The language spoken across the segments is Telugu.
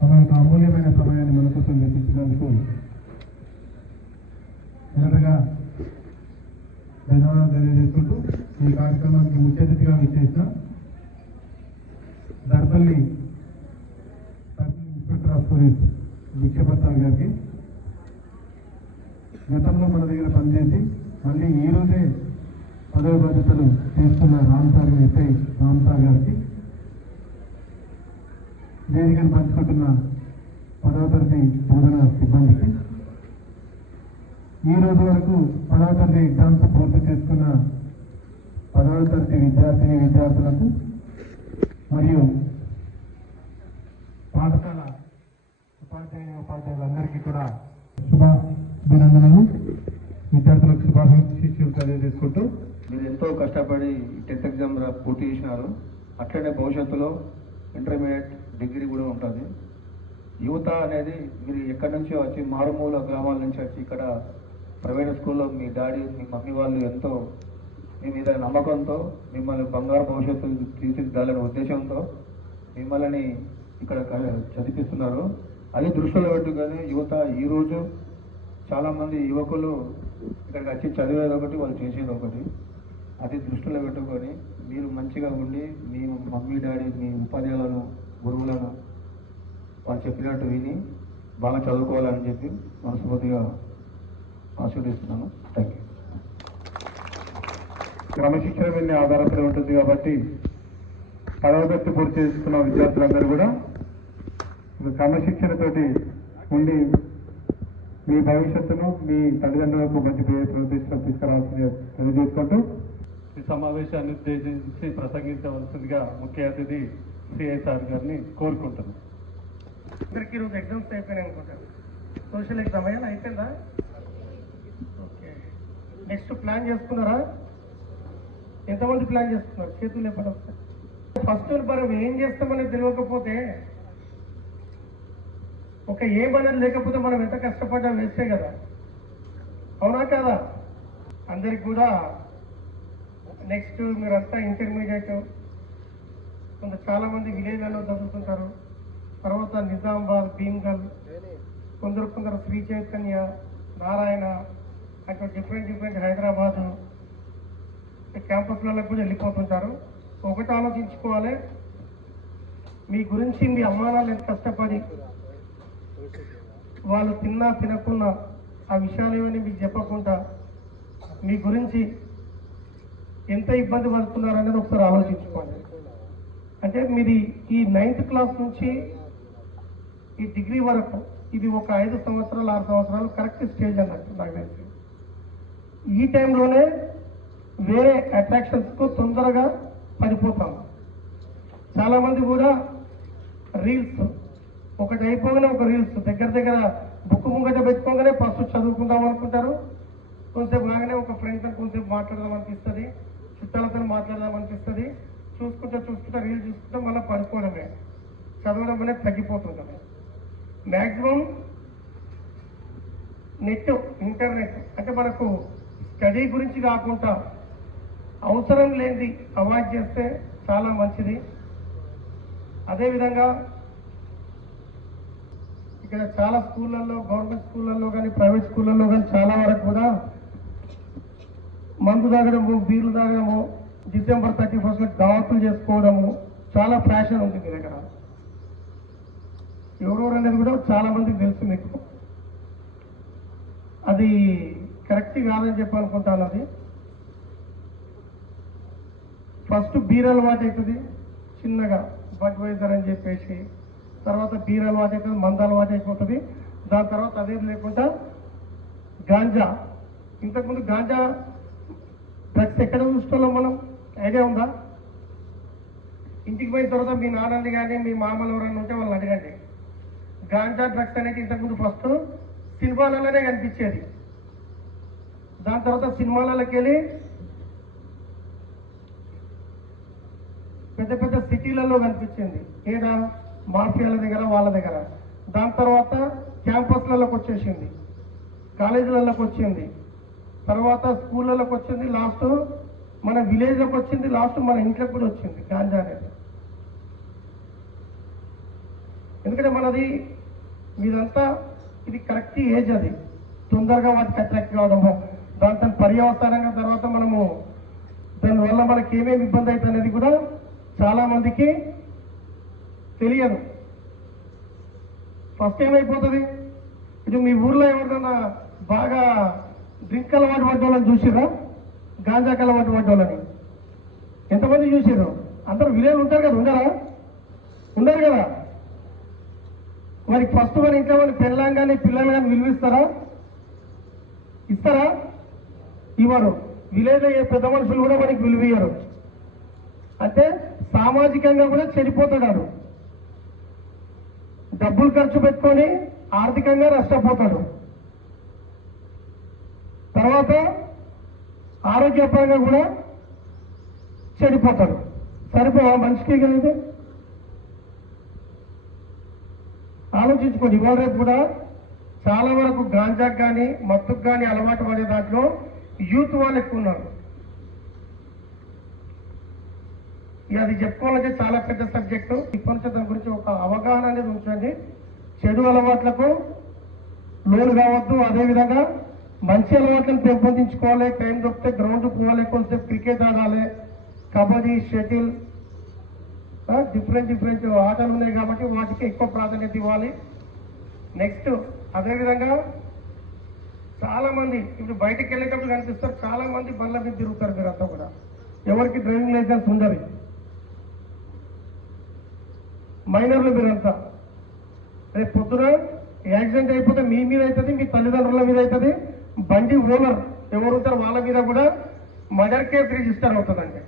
తమ యొక్క అమూల్యమైన సమయాన్ని మన కోసం వెచ్చించినందుకు మొదటగా ధన్యవాదాలు తెలియజేసుకుంటూ ఈ కార్యక్రమానికి ముఖ్య అతిథిగా విచ్చేసిన దర్పల్లి ఇన్స్పెక్టర్ ఆఫ్ పోలీస్ భిక్షపత్రాలు గారికి, గతంలో మన దగ్గర పనిచేసి మళ్ళీ ఈ రోజే పదవి బాధ్యతలు చేస్తున్న ఎస్ఐ రామ్ సార్ గారికి, వేదికను పంచుకుంటున్న 10వ తరగతి బోధన సిబ్బందికి, ఈ రోజు వరకు 10వ తరగతి ఎగ్జామ్స్ పూర్తి చేసుకున్న 10వ తరగతి విద్యార్థులకు మరియు పాఠశాల ఉపాధ్యాయులందరికీ కూడా శుభాభినందనలు. విద్యార్థులకు శుభాశీస్సులు తెలియజేసుకుంటూ, మీరు ఎంతో కష్టపడి 10th ఎగ్జామ్ పూర్తి చేసినారు. అట్లనే భవిష్యత్తులో ఇంటర్మీడియట్, డిగ్రీ కూడా ఉంటుంది. యువత అనేది మీరు ఎక్కడి నుంచో వచ్చి మారుమూల గ్రామాల నుంచి వచ్చి ఇక్కడ ప్రైవేట్ స్కూల్లో మీ డాడీ, మీ మమ్మీ వాళ్ళు ఎంతో మీ మీద నమ్మకంతో మిమ్మల్ని బంగారు భవిష్యత్తు తీర్చిదిద్దాలనే ఉద్దేశంతో మిమ్మల్ని ఇక్కడ చదివిస్తున్నారు. అది దృష్టిలో పెట్టుకొని యువత ఈరోజు చాలామంది యువకులు ఇక్కడికి వచ్చి చదివేది ఒకటి, వాళ్ళు చేసేది ఒకటి. అది దృష్టిలో పెట్టుకొని మీరు మంచిగా ఉండి మీ మమ్మీ డాడీ, మీ ఉపాధ్యాయులను, గురువులను వాళ్ళు చెప్పినట్టు విని బాగా చదువుకోవాలని చెప్పి మనస్ఫూర్తిగా ఆశీర్వదిస్తున్నాను. Thank you. క్రమశిక్షణ మీద ఆధారపడి ఉంటుంది కాబట్టి 10వ తరగతి పూర్తి చేసుకున్న విద్యార్థులందరూ కూడా క్రమశిక్షణతోటి ఉండి మీ భవిష్యత్తును మీ తల్లిదండ్రులకు మంచి ప్రతిష్టం తీసుకురావాల్సింది తెలియజేసుకుంటూ ఈ సమావేశాన్ని ఉద్దేశించి ప్రసంగించవలసిందిగా ముఖ్య అతిథి సిఐసార్ గారిని కోరుకుంటున్నాను. అందరికి ఈరోజు ఎగ్జామ్స్ అయిపోయినాయి అనుకుంటారు. సోషల్ ఎగ్జామ్ అయ్యా అయిపోయిందా? ఓకే, నెక్స్ట్ ప్లాన్ చేసుకున్నారా? ఎంతమంది ప్లాన్ చేసుకున్నారు? చేతులు లేపడం. ఫస్ట్ మనం ఏం చేస్తామనేది తెలియకపోతే, ఒక ఏమనేది లేకపోతే మనం ఎంత కష్టపడ్డా వేస్తే కదా, అవునా కదా? అందరికి కూడా నెక్స్ట్ మీరంతా ఇంటర్మీడియట్, కొంత చాలామంది విలేజ్లలో చదువుతుంటారు. తర్వాత నిజామాబాద్, భీమ్గల్, కొందరు శ్రీ చైతన్య, నారాయణ, అక్కడ డిఫరెంట్ హైదరాబాదు క్యాంపస్లలో కూడా వెళ్ళిపోతుంటారు. ఒకటి ఆలోచించుకోవాలి, మీ గురించి మీ అమ్మానాలు ఎంత కష్టపడి వాళ్ళు తిన్నా తినకున్నా ఆ విషయాలు ఏమని మీకు చెప్పకుండా మీ గురించి ఎంత ఇబ్బంది పడుతున్నారు అనేది ఒకసారి ఆలోచించుకోండి. అంటే మీది ఈ 9th క్లాస్ నుంచి ఈ డిగ్రీ వరకు ఇది ఒక 5 సంవత్సరాలు 6 సంవత్సరాలు కరెక్ట్ స్టేజ్ అన్నట్టు నాకు తెలిసి. ఈ టైంలోనే వేరే అట్రాక్షన్స్కు తొందరగా పడిపోతాం. చాలామంది కూడా రీల్స్ ఒకటి అయిపోగానే ఒక రీల్స్ దగ్గర బుక్ ముంగట పెట్టుకోగానే ఫస్ట్ చదువుకుందాం అనుకుంటారు. కొంతసేపు కాగానే ఒక ఫ్రెండ్తో కొంతసేపు మాట్లాడదాం అనిపిస్తుంది, చుట్టాలతో మాట్లాడదాం అనిపిస్తుంది. చూసుకుంటా రీల్ చూసుకుంటా మళ్ళీ పడుకోవడమే, చదవడం అనేది తగ్గిపోతుంది. మ్యాక్సిమం నెట్, ఇంటర్నెట్ అంటే మనకు స్టడీ గురించి కాకుండా అవసరం లేనిది అవాయిడ్ చేస్తే చాలా మంచిది. అదేవిధంగా ఇక్కడ చాలా స్కూళ్ళల్లో, గవర్నమెంట్ స్కూళ్ళల్లో కానీ ప్రైవేట్ స్కూళ్ళల్లో కానీ చాలా వరకు కూడా మందు తాగడము, బీర్లు తాగడము, December 31 దావతులు చేసుకోవడము చాలా ఫ్యాషన్ ఉంది మీ దగ్గర. ఎవరెవరు అనేది కూడా చాలా మందికి తెలుసు మీకు. అది కరెక్ట్ కాదని చెప్పి అనుకుంటాను. అది ఫస్ట్ బీర్ అలవాటు అవుతుంది చిన్నగా, బడ్వైజర్ అని చెప్పేసి, తర్వాత బీర్ అలవాటు అవుతుంది, మందు అలవాటు అయిపోతుంది. దాని తర్వాత అదేం లేకుండా గాంజా. ఇంతకుముందు గాంజా డ్రగ్స్ ఎక్కడ చూస్తున్నాం మనం, ఐడియా ఉందా? ఇంటికి పోయిన తర్వాత మీ నాన్నని కానీ మీ మామలు ఎవరైనా ఉంటే వాళ్ళని అడగండి. గాంజా డ్రగ్స్ అనేది ఇంతకుముందు ఫస్ట్ సినిమాలలోనే కనిపించేది. దాని తర్వాత సినిమాలలోకి వెళ్ళి పెద్ద సిటీలలో కనిపించింది, ఏదా మాఫియాల దగ్గర, వాళ్ళ దగ్గర. దాని తర్వాత క్యాంపస్లలోకి వచ్చేసింది, కాలేజీలలోకి వచ్చింది, తర్వాత స్కూళ్ళలోకి వచ్చింది, లాస్ట్ మన విలేజ్లోకి వచ్చింది, లాస్ట్ మన ఇంట్లోకి కూడా వచ్చింది గాంజా అనేది. ఎందుకంటే మనది మీదంతా ఇది కరెక్ట్ ఏజ్, అది తొందరగా వాటికి అట్రాక్ట్ కావడము, దాని పర్యవసానంగా తర్వాత మనము దానివల్ల మనకి ఏమేమి ఇబ్బంది అవుతుంది అనేది కూడా చాలామందికి తెలియదు. ఫస్ట్ ఏమైపోతుంది, ఇది మీ ఊర్లో ఎవరికైనా బాగా డ్రింక్ అలవాటు పడ్డ వాళ్ళని చూసిరా, గాంజాకి అలవాటు పడ్డ వాళ్ళని ఎంతమంది చూసారు? అందరూ విలేజ్ ఉంటారు కదా, ఉండరు కదా. వారికి ఫస్ట్ మన ఇంట్లో వాళ్ళు పెళ్ళాం కానీ పిల్లలు కానీ విలువిస్తారా? ఇస్తారా? ఇవ్వరు. విలేజ్లో ఏ పెద్ద మనుషులు కూడా మనకి విలువయ్యారు. అంటే సామాజికంగా కూడా చెడిపోతాడు, డబ్బులు ఖర్చు పెట్టుకొని ఆర్థికంగా నష్టపోతాడు. తర్వాత ఆరోగ్యపరంగా కూడా చెడిపోతాడు. సరిపోవా మనిషికి కలిగితే? ఆలోచించుకోండి. ఇవాళ రేపు కూడా చాలా వరకు గాంజాకు కానీ మత్తుకు కానీ అలవాటు పడే దాంట్లో యూత్ వాళ్ళు ఎక్కువ ఉన్నారు. అది చెప్పుకోవాలంటే చాలా పెద్ద సబ్జెక్టు. ఇప్పటి దాని గురించి ఒక అవగాహన అనేది ఉంచండి. చెడు అలవాట్లకు లోను కావద్దు. అదేవిధంగా మంచి అలవాట్లను పెంపొందించుకోవాలి. టైం దొరికితే గ్రౌండ్కి పోవాలి, కొంచెం క్రికెట్ ఆడాలి, కబడ్డీ, షటిల్, డిఫరెంట్ ఆటలు ఉన్నాయి కాబట్టి వాటికి ఎక్కువ ప్రాధాన్యత ఇవ్వాలి. నెక్స్ట్ అదేవిధంగా చాలా మంది ఇప్పుడు బయటకు వెళ్ళేటప్పుడు కనిపిస్తారు, చాలా మంది బండ్ల మీద తిరుగుతారు. మీరంతా కూడా ఎవరికి డ్రైవింగ్ లైసెన్స్ ఉండదు. మైనర్లు మీరంతా రేపు పొద్దున యాక్సిడెంట్ అయిపోతే మీ మీద అవుతుంది, మీ తల్లిదండ్రుల మీద అవుతుంది, బండి ఓనర్ ఎవరుంటారో వాళ్ళ మీద కూడా మర్డర్ కేసు రిజిస్టర్ అవుతుందండి.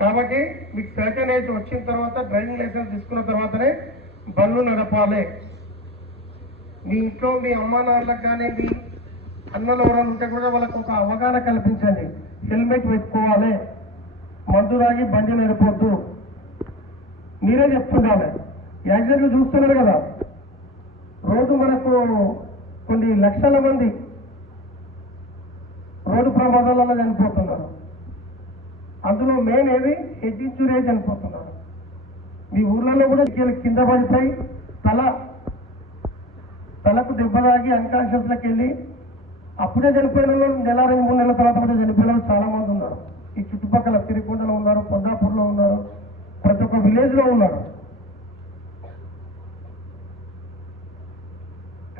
కాబట్టి మీకు సర్టన్ ఏజ్ వచ్చిన తర్వాత డ్రైవింగ్ లైసెన్స్ తీసుకున్న తర్వాతనే బండ్లు నడపాలి. మీ ఇంట్లో మీ అమ్మా నాన్నలకు కానీ మీ అన్నలు ఎవరైనా ఉంటే కూడా వాళ్ళకు ఒక అవగాహన కల్పించండి. హెల్మెట్ పెట్టుకోవాలి, మందు తాగి బండి నడపొద్దు. మీరే చెప్తుండాలి. యాక్సిడెంట్లు చూస్తున్నారు కదా, రోజు మనకు కొన్ని లక్షల మంది రోడ్డు ప్రమాదాలలో చనిపోతున్నారు. అందులో మెయిన్ ఏది, హెడ్ ఇంజురీ చనిపోతున్నారు. మీ ఊర్లలో కూడా కింద పడిపోయి తలకు దెబ్బ తాగి అన్కాన్షియస్లోకి వెళ్ళి అప్పుడే చనిపోయిన వాళ్ళు 1-2-3 నెలల తర్వాత కూడా చనిపోయిన వాళ్ళు చాలా మంది ఉన్నారు. ఈ చుట్టుపక్కల తిరుకొండలో ఉన్నారు, కొండాపూర్లో ఉన్నారు, ప్రతి ఒక్క విలేజ్లో ఉన్నారు.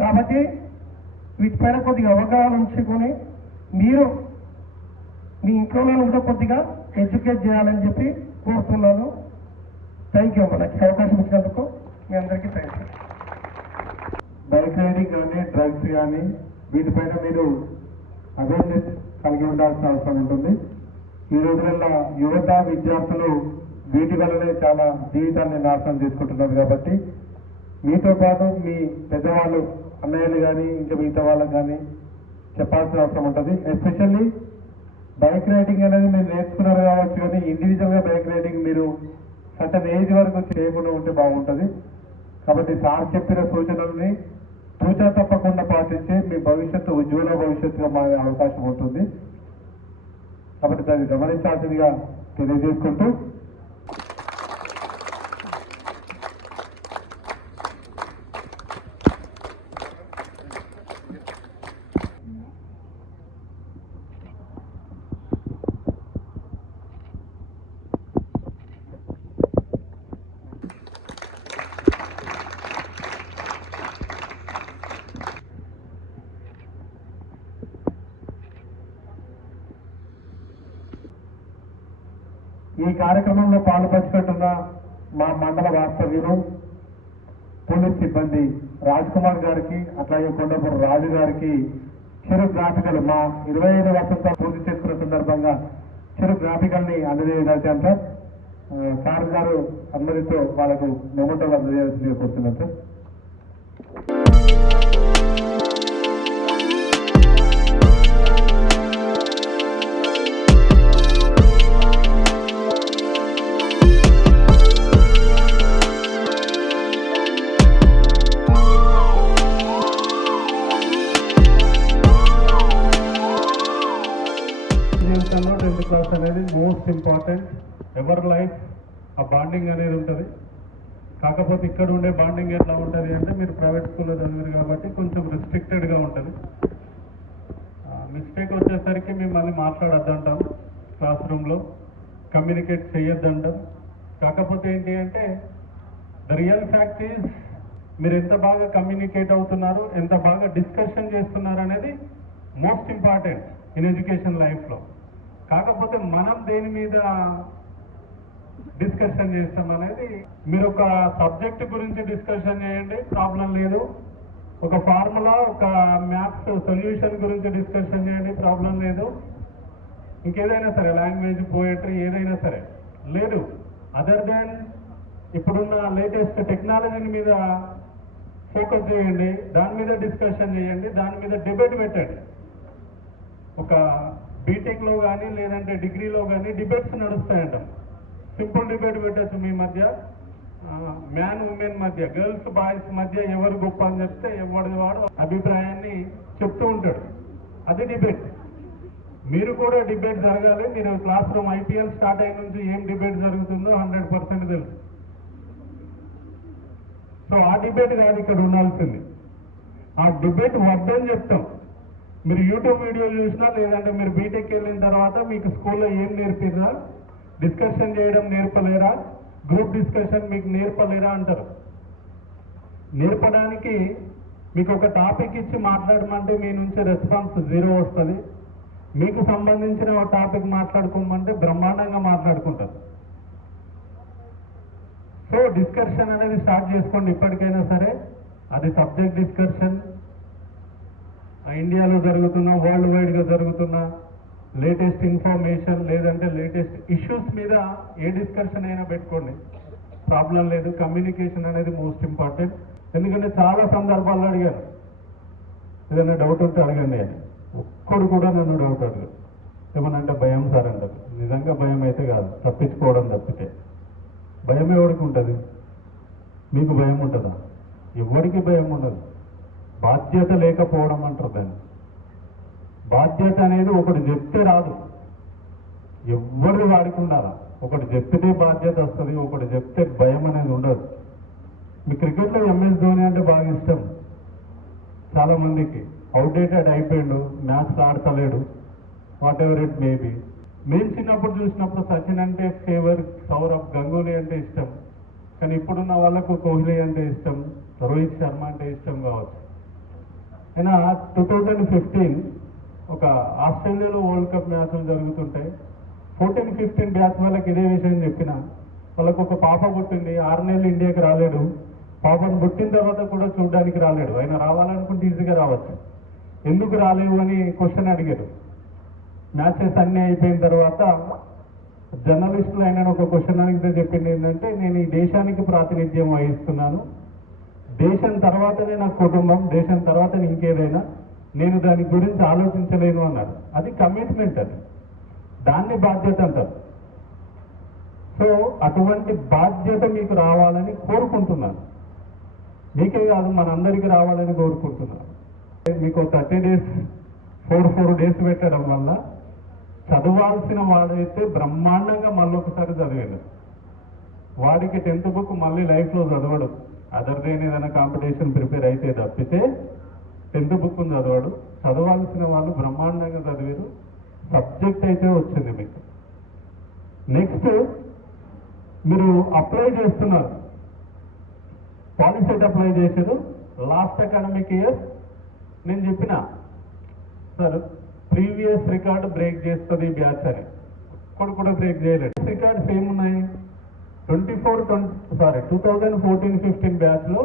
కాబట్టి వీటిపైన కొద్దిగా అవగాహన ఉంచుకొని మీరు మీ ఇంట్లో కూడా కొద్దిగా ఎడ్యుకేట్ చేయాలని చెప్పి కోరుతున్నాను. Thank you. మనకి అవకాశం ఇచ్చినందుకు మీ అందరికీ థ్యాంక్ యూ. బైక్ రైడింగ్ కానీ డ్రగ్స్ కానీ వీటిపైన మీరు అవేర్నెస్ కలిగి ఉండాల్సిన అవసరం ఉంటుంది. ఈ రోజులలో యువత విద్యార్థులు వీటి వల్లనే చాలా జీవితాన్ని నాశనం చేసుకుంటున్నారు. కాబట్టి మీతో పాటు మీ పెద్దవాళ్ళు, అన్నయ్యలు కానీ ఇంకా మిగతా వాళ్ళకి కానీ చెప్పాల్సిన అవసరం ఉంటుంది. ఎస్పెషల్లీ బైక్ రైడింగ్ అనేది మీరు నేర్చుకున్నారు కావచ్చు, కానీ ఇండివిజువల్గా బైక్ రైడింగ్ మీరు సర్టన్ ఏజ్ వరకు చేయకుండా ఉంటే బాగుంటుంది. కాబట్టి సార్ చెప్పిన సూచనల్ని తూచా తప్పకుండా పాటించి మీ భవిష్యత్తు ఉజ్వల భవిష్యత్తుగా మారే అవకాశం ఉంటుంది. కాబట్టి దాన్ని గమనించాల్సిందిగా తెలియజేసుకుంటూ ఈ కార్యక్రమంలో పాల్పంచుకుంటున్న మా మండల వాస్తవ్యులు, పోలీస్ సిబ్బంది రాజ్ కుమార్ గారికి, అట్లాగే కొండపూర్ రాజు గారికి చిరు గ్రాఫికల్ మా 25 వసంతం పూర్తి చేసుకున్న సందర్భంగా చిరు గ్రాఫికల్ ని అందజేయగలిగాం సార్. సార్ గారు అందరితో వాళ్ళకు మొమెంటోలు అందజేయాల్సిందిగా కోరుతున్నాం సార్. జీవితంలో 10th క్లాస్ అనేది మోస్ట్ ఇంపార్టెంట్. ఎవరి లైఫ్ ఆ బాండింగ్ అనేది ఉంటుంది. కాకపోతే ఇక్కడ ఉండే బాండింగ్ ఎట్లా ఉంటుంది అంటే మీరు ప్రైవేట్ స్కూల్లో చదివారు కాబట్టి కొంచెం రిస్ట్రిక్టెడ్గా ఉంటుంది. మిస్టేక్ వచ్చేసరికి మిమ్మల్ని మాట్లాడొద్దంటాం, క్లాస్ రూమ్లో కమ్యూనికేట్ చేయొద్దంటాం. కాకపోతే ఏంటి అంటే ద రియల్ ఫ్యాక్ట్ ఈజ్ మీరు ఎంత బాగా కమ్యూనికేట్ అవుతున్నారు, ఎంత బాగా డిస్కషన్ చేస్తున్నారు అనేది మోస్ట్ ఇంపార్టెంట్ ఇన్ ఎడ్యుకేషన్ లైఫ్లో. కాకపోతే మనం దేని మీద డిస్కషన్ చేస్తాం అనేది, మీరు ఒక సబ్జెక్ట్ గురించి డిస్కషన్ చేయండి, ప్రాబ్లం లేదు. ఒక ఫార్ములా, ఒక మ్యాథ్స్ సొల్యూషన్ గురించి డిస్కషన్ చేయండి, ప్రాబ్లం లేదు. ఇంకేదైనా సరే, లాంగ్వేజ్, పోయట్రీ, ఏదైనా సరే లేదు. అదర్ దాన్ ఇప్పుడున్న లేటెస్ట్ టెక్నాలజీ మీద ఫోకస్ చేయండి, దాని మీద డిస్కషన్ చేయండి, దాని మీద డిబేట్ పెట్టండి. ఒక బీటెక్లో కానీ లేదంటే డిగ్రీలో కానీ డిబేట్స్ నడుస్తాయంట. సింపుల్ డిబేట్ పెట్టచ్చు మీ మధ్య, మ్యాన్ ఉమెన్ మధ్య, గర్ల్స్ బాయ్స్ మధ్య ఎవరు గొప్ప అని చెప్తే ఎవరిది వాడు అభిప్రాయాన్ని చెప్తూ ఉంటాడు. అది డిబేట్. మీరు కూడా డిబేట్ జరగాలి. మీరు క్లాస్ రూమ్ ఐపీఎల్ స్టార్ట్ అయిన నుంచి ఏం డిబేట్ జరుగుతుందో 100% తెలుసు. సో ఆ డిబేట్ కాదు ఇక్కడ ఉండాల్సింది. ఆ డిబేట్ వద్దని చెప్తాం. మీరు యూట్యూబ్ వీడియోలు చూసినా లేదంటే మీరు బీటెక్ వెళ్ళిన తర్వాత మీకు స్కూల్లో ఏం నేర్పిరా, డిస్కషన్ చేయడం నేర్పలేరా, గ్రూప్ డిస్కషన్ మీకు నేర్పలేరా అంటారు. నేర్పడానికి మీకు ఒక టాపిక్ ఇచ్చి మాట్లాడమంటే మీ నుంచి రెస్పాన్స్ 0 వస్తుంది. మీకు సంబంధించిన ఒక టాపిక్ మాట్లాడుకోమంటే బ్రహ్మాండంగా మాట్లాడుకుంటారు. సో డిస్కషన్ అనేది స్టార్ట్ చేసుకోండి ఇప్పటికైనా సరే. అది సబ్జెక్ట్ డిస్కషన్, ఇండియాలో జరుగుతున్న, వరల్డ్ వైడ్గా జరుగుతున్న లేటెస్ట్ ఇన్ఫర్మేషన్ లేదంటే లేటెస్ట్ ఇష్యూస్ మీద ఏ డిస్కషన్ అయినా పెట్టుకోండి, ప్రాబ్లం లేదు. కమ్యూనికేషన్ అనేది మోస్ట్ ఇంపార్టెంట్. ఎందుకంటే చాలా సందర్భాల్లో అడిగాను, ఏదైనా డౌట్ ఉంటే అడగండి అని. ఒక్కడు కూడా నన్ను డౌట్ అడగదు. ఏమనంటే భయం సార్ అంటారు. నిజంగా భయం అయితే కాదు, తప్పించుకోవడం తప్పితే. భయం ఎవరికి ఉంటుంది? మీకు భయం ఉంటుందా? ఎవరికి భయం ఉండదు. బాధ్యత లేకపోవడం అంటారు దాన్ని. బాధ్యత అనేది ఒకటి చెప్తే రాదు, ఎవరు వాడికి ఉండాలా. ఒకటి చెప్తే బాధ్యత వస్తుంది, ఒకటి చెప్తే భయం అనేది ఉండదు. మీ క్రికెట్లో MS ధోని అంటే బాగా ఇష్టం చాలా మందికి. అవుట్డేటెడ్ అయిపోయిండు, మ్యాచ్ ఆడతలేడు, వాట్ ఎవర్ ఇట్ మేబీ. మేము చిన్నప్పుడు చూసినప్పుడు సచిన్ అంటే ఫేవర్, సౌరవ్ గంగూలీ అంటే ఇష్టం. కానీ ఇప్పుడున్న వాళ్ళకు కోహ్లీ అంటే ఇష్టం, రోహిత్ శర్మ అంటే ఇష్టం కావచ్చు. అయినా 2015 ఒక ఆస్ట్రేలియాలో వరల్డ్ కప్ మ్యాచ్లు జరుగుతుంటాయి. 14-15 బ్యాచ్ వాళ్ళకి ఇదే విషయం చెప్పిన. వాళ్ళకు ఒక పాప పుట్టింది, 6 నెలలు ఇండియాకి రాలేడు. పాపను పుట్టిన తర్వాత కూడా చూడడానికి రాలేడు. ఆయన రావాలనుకుంటే ఈజీగా రావచ్చు. ఎందుకు రాలేవు అని క్వశ్చన్ అడిగారు. మ్యాచెస్ అన్నీ అయిపోయిన తర్వాత జర్నలిస్టులు ఆయన ఒక క్వశ్చన్ అడిగితే చెప్పింది ఏంటంటే, నేను ఈ దేశానికి ప్రాతినిధ్యం వహిస్తున్నాను, దేశం తర్వాతనే నాకు కుటుంబం, దేశం తర్వాత ఇంకేదైనా, నేను దాని గురించి ఆలోచించలేను అన్నాడు. అది కమిట్మెంట్, అది దాన్ని బాధ్యత అంటారు. సో అటువంటి బాధ్యత మీకు రావాలని కోరుకుంటున్నాను. మీకే కాదు, మనందరికీ రావాలని కోరుకుంటున్నాను. మీకు 30 days 4 days పెట్టడం వల్ల చదవాల్సిన వాడైతే బ్రహ్మాండంగా మళ్ళొకసారి చదివాడు. వాడికి 10th book మళ్ళీ లైఫ్లో చదవడు. అదర్ దేని ఏదైనా కాంపిటీషన్ ప్రిపేర్ అయితే తప్పితే 10th book చదవడు. చదవాల్సిన వాళ్ళు బ్రహ్మాండంగా చదివారు. సబ్జెక్ట్ అయితే వచ్చింది మీకు. నెక్స్ట్ మీరు అప్లై చేస్తున్నారు, పాలిసెట్ అప్లై చేశారు. లాస్ట్ అకాడమిక్ ఇయర్ నేను చెప్పిన సార్ ప్రీవియస్ రికార్డు బ్రేక్ చేస్తుంది ఈ బ్యాచ్ అని. ఒక్కడు కూడా బ్రేక్ చేయలేదు. రికార్డ్స్ ఏమున్నాయి? 2014-15 బ్యాచ్లో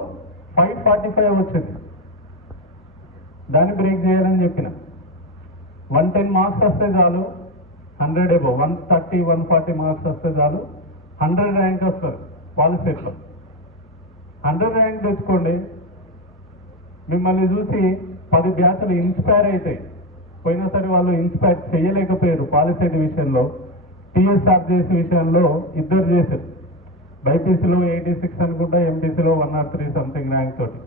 545 వచ్చింది. దాన్ని బ్రేక్ చేయాలని చెప్పిన. 110 మార్క్స్ వస్తే చాలు, 100 above, 130, 140 మార్క్స్ వస్తే చాలు, 100 ర్యాంక్ వస్తుంది పాలిసెట్లో. 100 ర్యాంక్ తెచ్చుకోండి. మిమ్మల్ని చూసి 10 బ్యాచ్లు ఇన్స్పైర్ అవుతాయి. పోయినసారి వాళ్ళు ఇన్స్పైర్ చేయలేకపోయారు పాలిసెట్ విషయంలో. TSRJS విషయంలో 2 చేశారు. బైపీసీలో 86 అనుకుంటా, ఎంపీసీలో 103 సంథింగ్ ర్యాంక్ తోటి.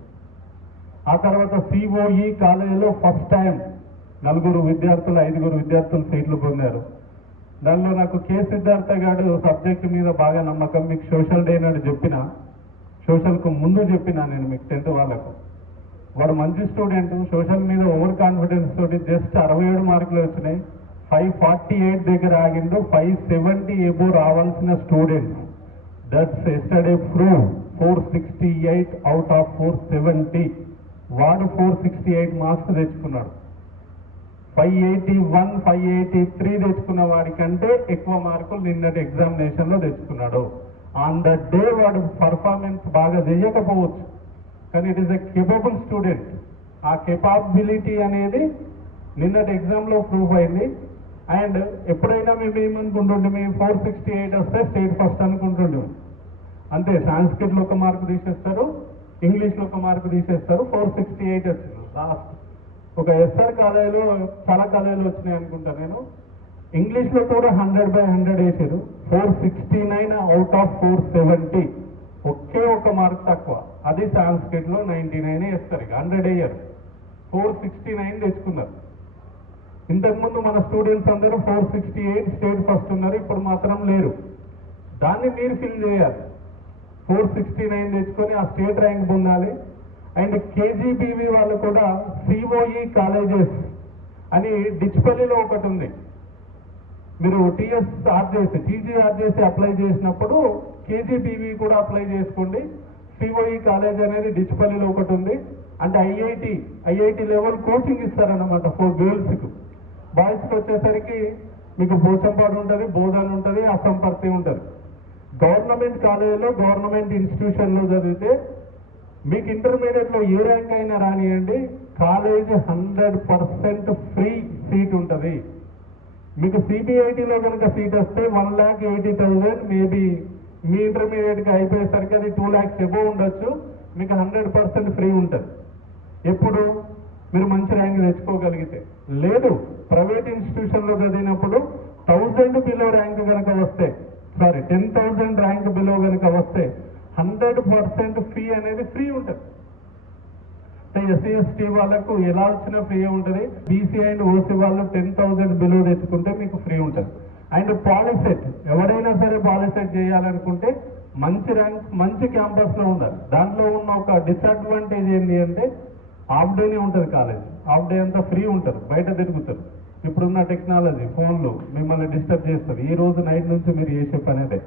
ఆ తర్వాత COE కాలేజీలో ఫస్ట్ టైం 5 విద్యార్థులు సీట్లు పొందారు. దానిలో నాకు K. సిద్ధార్థ గారు సబ్జెక్ట్ మీద బాగా నమ్మకం. మీకు సోషల్ డే నాడు చెప్పిన, సోషల్కు ముందు చెప్పినా నేను మీకు 10th వాళ్ళకు. వాడు మంచి స్టూడెంట్, సోషల్ మీద ఓవర్ కాన్ఫిడెన్స్ తోటి జస్ట్ 67 మార్కులు వచ్చినాయి, 548 దగ్గర ఆగిండు. 570 ఎబో రావాల్సిన students, that's yesterday prove 468 out of 470. వాడు 468 మార్క్స్ తెచ్చుకున్నాడు. 581, 583 తెచ్చుకున్న వాడికంటే ఎక్కువ మార్కులు నిన్నటి ఎగ్జామినేషన్లో తెచ్చుకున్నాడు. ఆన్ ద డే వాడు పర్ఫార్మెన్స్ బాగా చేయకపోవచ్చు, కానీ it is a capable student. ఆ కేపబిలిటీ అనేది నిన్నటి ఎగ్జామ్లో ప్రూఫ్ అయింది. అండ్ ఎప్పుడైనా మేము ఏమనుకుంటుంటే, మేము 468 వస్తే స్టేట్ ఫస్ట్ అనుకుంటుండే. అంతే, సాంస్క్రిట్లో ఒక మార్కు తీసేస్తారు, ఇంగ్లీష్లో ఒక మార్కు తీసేస్తారు. 468 వచ్చింది లాస్ట్. ఒక ఎస్ఆర్ కాలేజీలో, చాలా కాలేజీలు వచ్చినాయి అనుకుంటా నేను, ఇంగ్లీష్లో కూడా 100/100 వేసారు. 469 అవుట్ ఆఫ్ 470, ఒకే ఒక మార్క్ తక్కువ. అది సాంస్క్రిట్లో 99 వేస్తారు, 100 వేయరు. 469 తెచ్చుకున్నారు. ఇంతకుముందు మన స్టూడెంట్స్ అందరూ 468 స్టేట్ ఫస్ట్ ఉన్నారు, ఇప్పుడు మాత్రం లేరు. దాన్ని మీరు ఫిల్ చేయాలి. 469 తెచ్చుకొని ఆ స్టేట్ ర్యాంక్ పొందాలి. అండ్ కేజీబీవీ వాళ్ళు కూడా సిఓఈ కాలేజెస్ అని డిచ్పల్లిలో ఒకటి ఉంది. మీరు టీజీఆర్జేసి అప్లై చేసినప్పుడు కేజీబీవీ కూడా అప్లై చేసుకోండి. సిఓఈ కాలేజ్ అనేది డిచ్పల్లిలో ఒకటి ఉంది. అంటే ఐఐటి లెవెల్ కోచింగ్ ఇస్తారన్నమాట ఫర్ గర్ల్స్కు. బాయ్స్కి వచ్చేసరికి మీకు పోచంపాడు ఉంటుంది, బోధన్ ఉంటుంది, అసంపర్తి ఉంటుంది. గవర్నమెంట్ కాలేజీలో, గవర్నమెంట్ ఇన్స్టిట్యూషన్లో చదివితే మీకు ఇంటర్మీడియట్లో ఏ ర్యాంక్ అయినా రానియండి, కాలేజ్ 100% ఫ్రీ సీట్ ఉంటుంది. మీకు సిబిఐటీలో కనుక సీట్ వస్తే 1,80,000, మేబీ మీ ఇంటర్మీడియట్కి అయిపోయేసరికి అది 2 lakhs ఎబో ఉండొచ్చు. మీకు 100% ఫ్రీ ఉంటుంది. ఎప్పుడు మీరు మంచి ర్యాంక్ తెచ్చుకోగలిగితే. లేదు, ప్రైవేట్ ఇన్స్టిట్యూషన్లో చదివినప్పుడు 1000 బిలో ర్యాంక్ కనుక వస్తే, 10,000 ర్యాంక్ బిలో కనుక వస్తే 100% ఫీ అనేది ఫ్రీ ఉంటుంది. ఎస్సీ ఎస్టీ వాళ్ళకు ఎలా వచ్చినా ఫ్రీ ఉంటుంది. బీసీ అండ్ ఓసీ వాళ్ళు 10,000 బిలో తెచ్చుకుంటే మీకు ఫ్రీ ఉంటుంది. అండ్ పాలిసెట్, ఎవరైనా సరే పాలిసెట్ చేయాలనుకుంటే మంచి ర్యాంక్, మంచి క్యాంపస్లో ఉండాలి. దాంట్లో ఉన్న ఒక డిసడ్వాంటేజ్ ఏంటి అంటే హాఫ్ డేనే ఉంటుంది కాలేజ్. హాఫ్ డే అంతా ఫ్రీ ఉంటారు, బయట తిరుగుతారు. ఇప్పుడున్న టెక్నాలజీ, ఫోన్లు మిమ్మల్ని డిస్టర్బ్ చేస్తారు. ఈ రోజు నైట్ నుంచి మీరు చేసే పని అదే.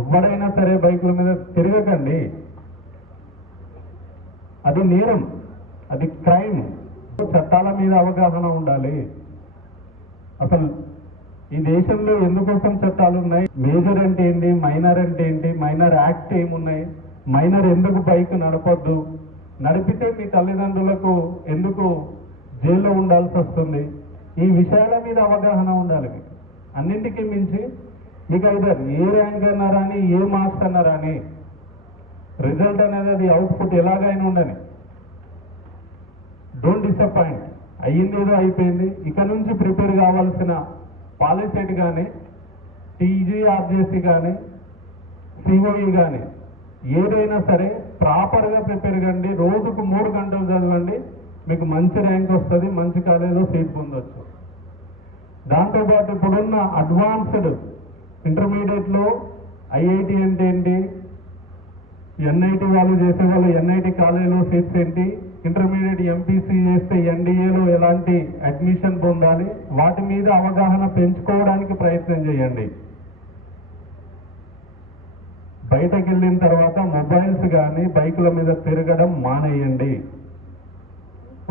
ఎవరైనా సరే బైకుల మీద తిరగకండి, అది నేరం, అది క్రైమ్. చట్టాల మీద అవగాహన ఉండాలి. అసలు ఈ దేశంలో ఎందుకోసం చట్టాలు ఉన్నాయి, మేజర్ అంటే ఏంటి, మైనర్ అంటే ఏంటి, మైనర్ యాక్ట్ ఏమున్నాయి, మైనర్ ఎందుకు బైక్ నడపొద్దు, నడిపితే మీ తల్లిదండ్రులకు ఎందుకు జైల్లో ఉండాల్సి వస్తుంది, ఈ విషయాల మీద అవగాహన ఉండాలి మీకు. అన్నింటికీ మించి మీకు ఐదర్ ఏ ర్యాంక్ అన్నా రాని, ఏ మార్క్స్ అన్నా రాని, రిజల్ట్ అనేది అది అవుట్పుట్ ఎలాగైనా ఉండని, డోంట్ డిసప్పాయింట్. అయ్యింది ఏదో అయిపోయింది. ఇక నుంచి ప్రిపేర్ కావాల్సిన పాలిసెట్ కానీ, టీజీఆర్జేసీ కానీ, సిఓఈ కానీ ఏదైనా సరే ప్రాపర్గా ప్రిపేర్ కండి. రోజుకు 3 గంటలు చదవండి, మీకు మంచి ర్యాంక్ వస్తుంది, మంచి కాలేజీలో సీట్ పొందొచ్చు. దాంతోపాటు ఇప్పుడున్న అడ్వాన్స్డ్ ఇంటర్మీడియట్లో ఐఐటి అంటే ఏంటి, ఎన్ఐటి వాళ్ళు చేసేవాళ్ళు ఎన్ఐటి కాలేజీలో సీట్స్ ఏంటి, ఇంటర్మీడియట్ ఎంపీసీ చేస్తే ఎన్డీఏలో ఎలాంటి అడ్మిషన్ పొందాలి, వాటి మీద అవగాహన పెంచుకోవడానికి ప్రయత్నం చేయండి. బయటకు వెళ్ళిన తర్వాత మొబైల్స్ కానీ బైకుల మీద తిరగడం మానేయండి.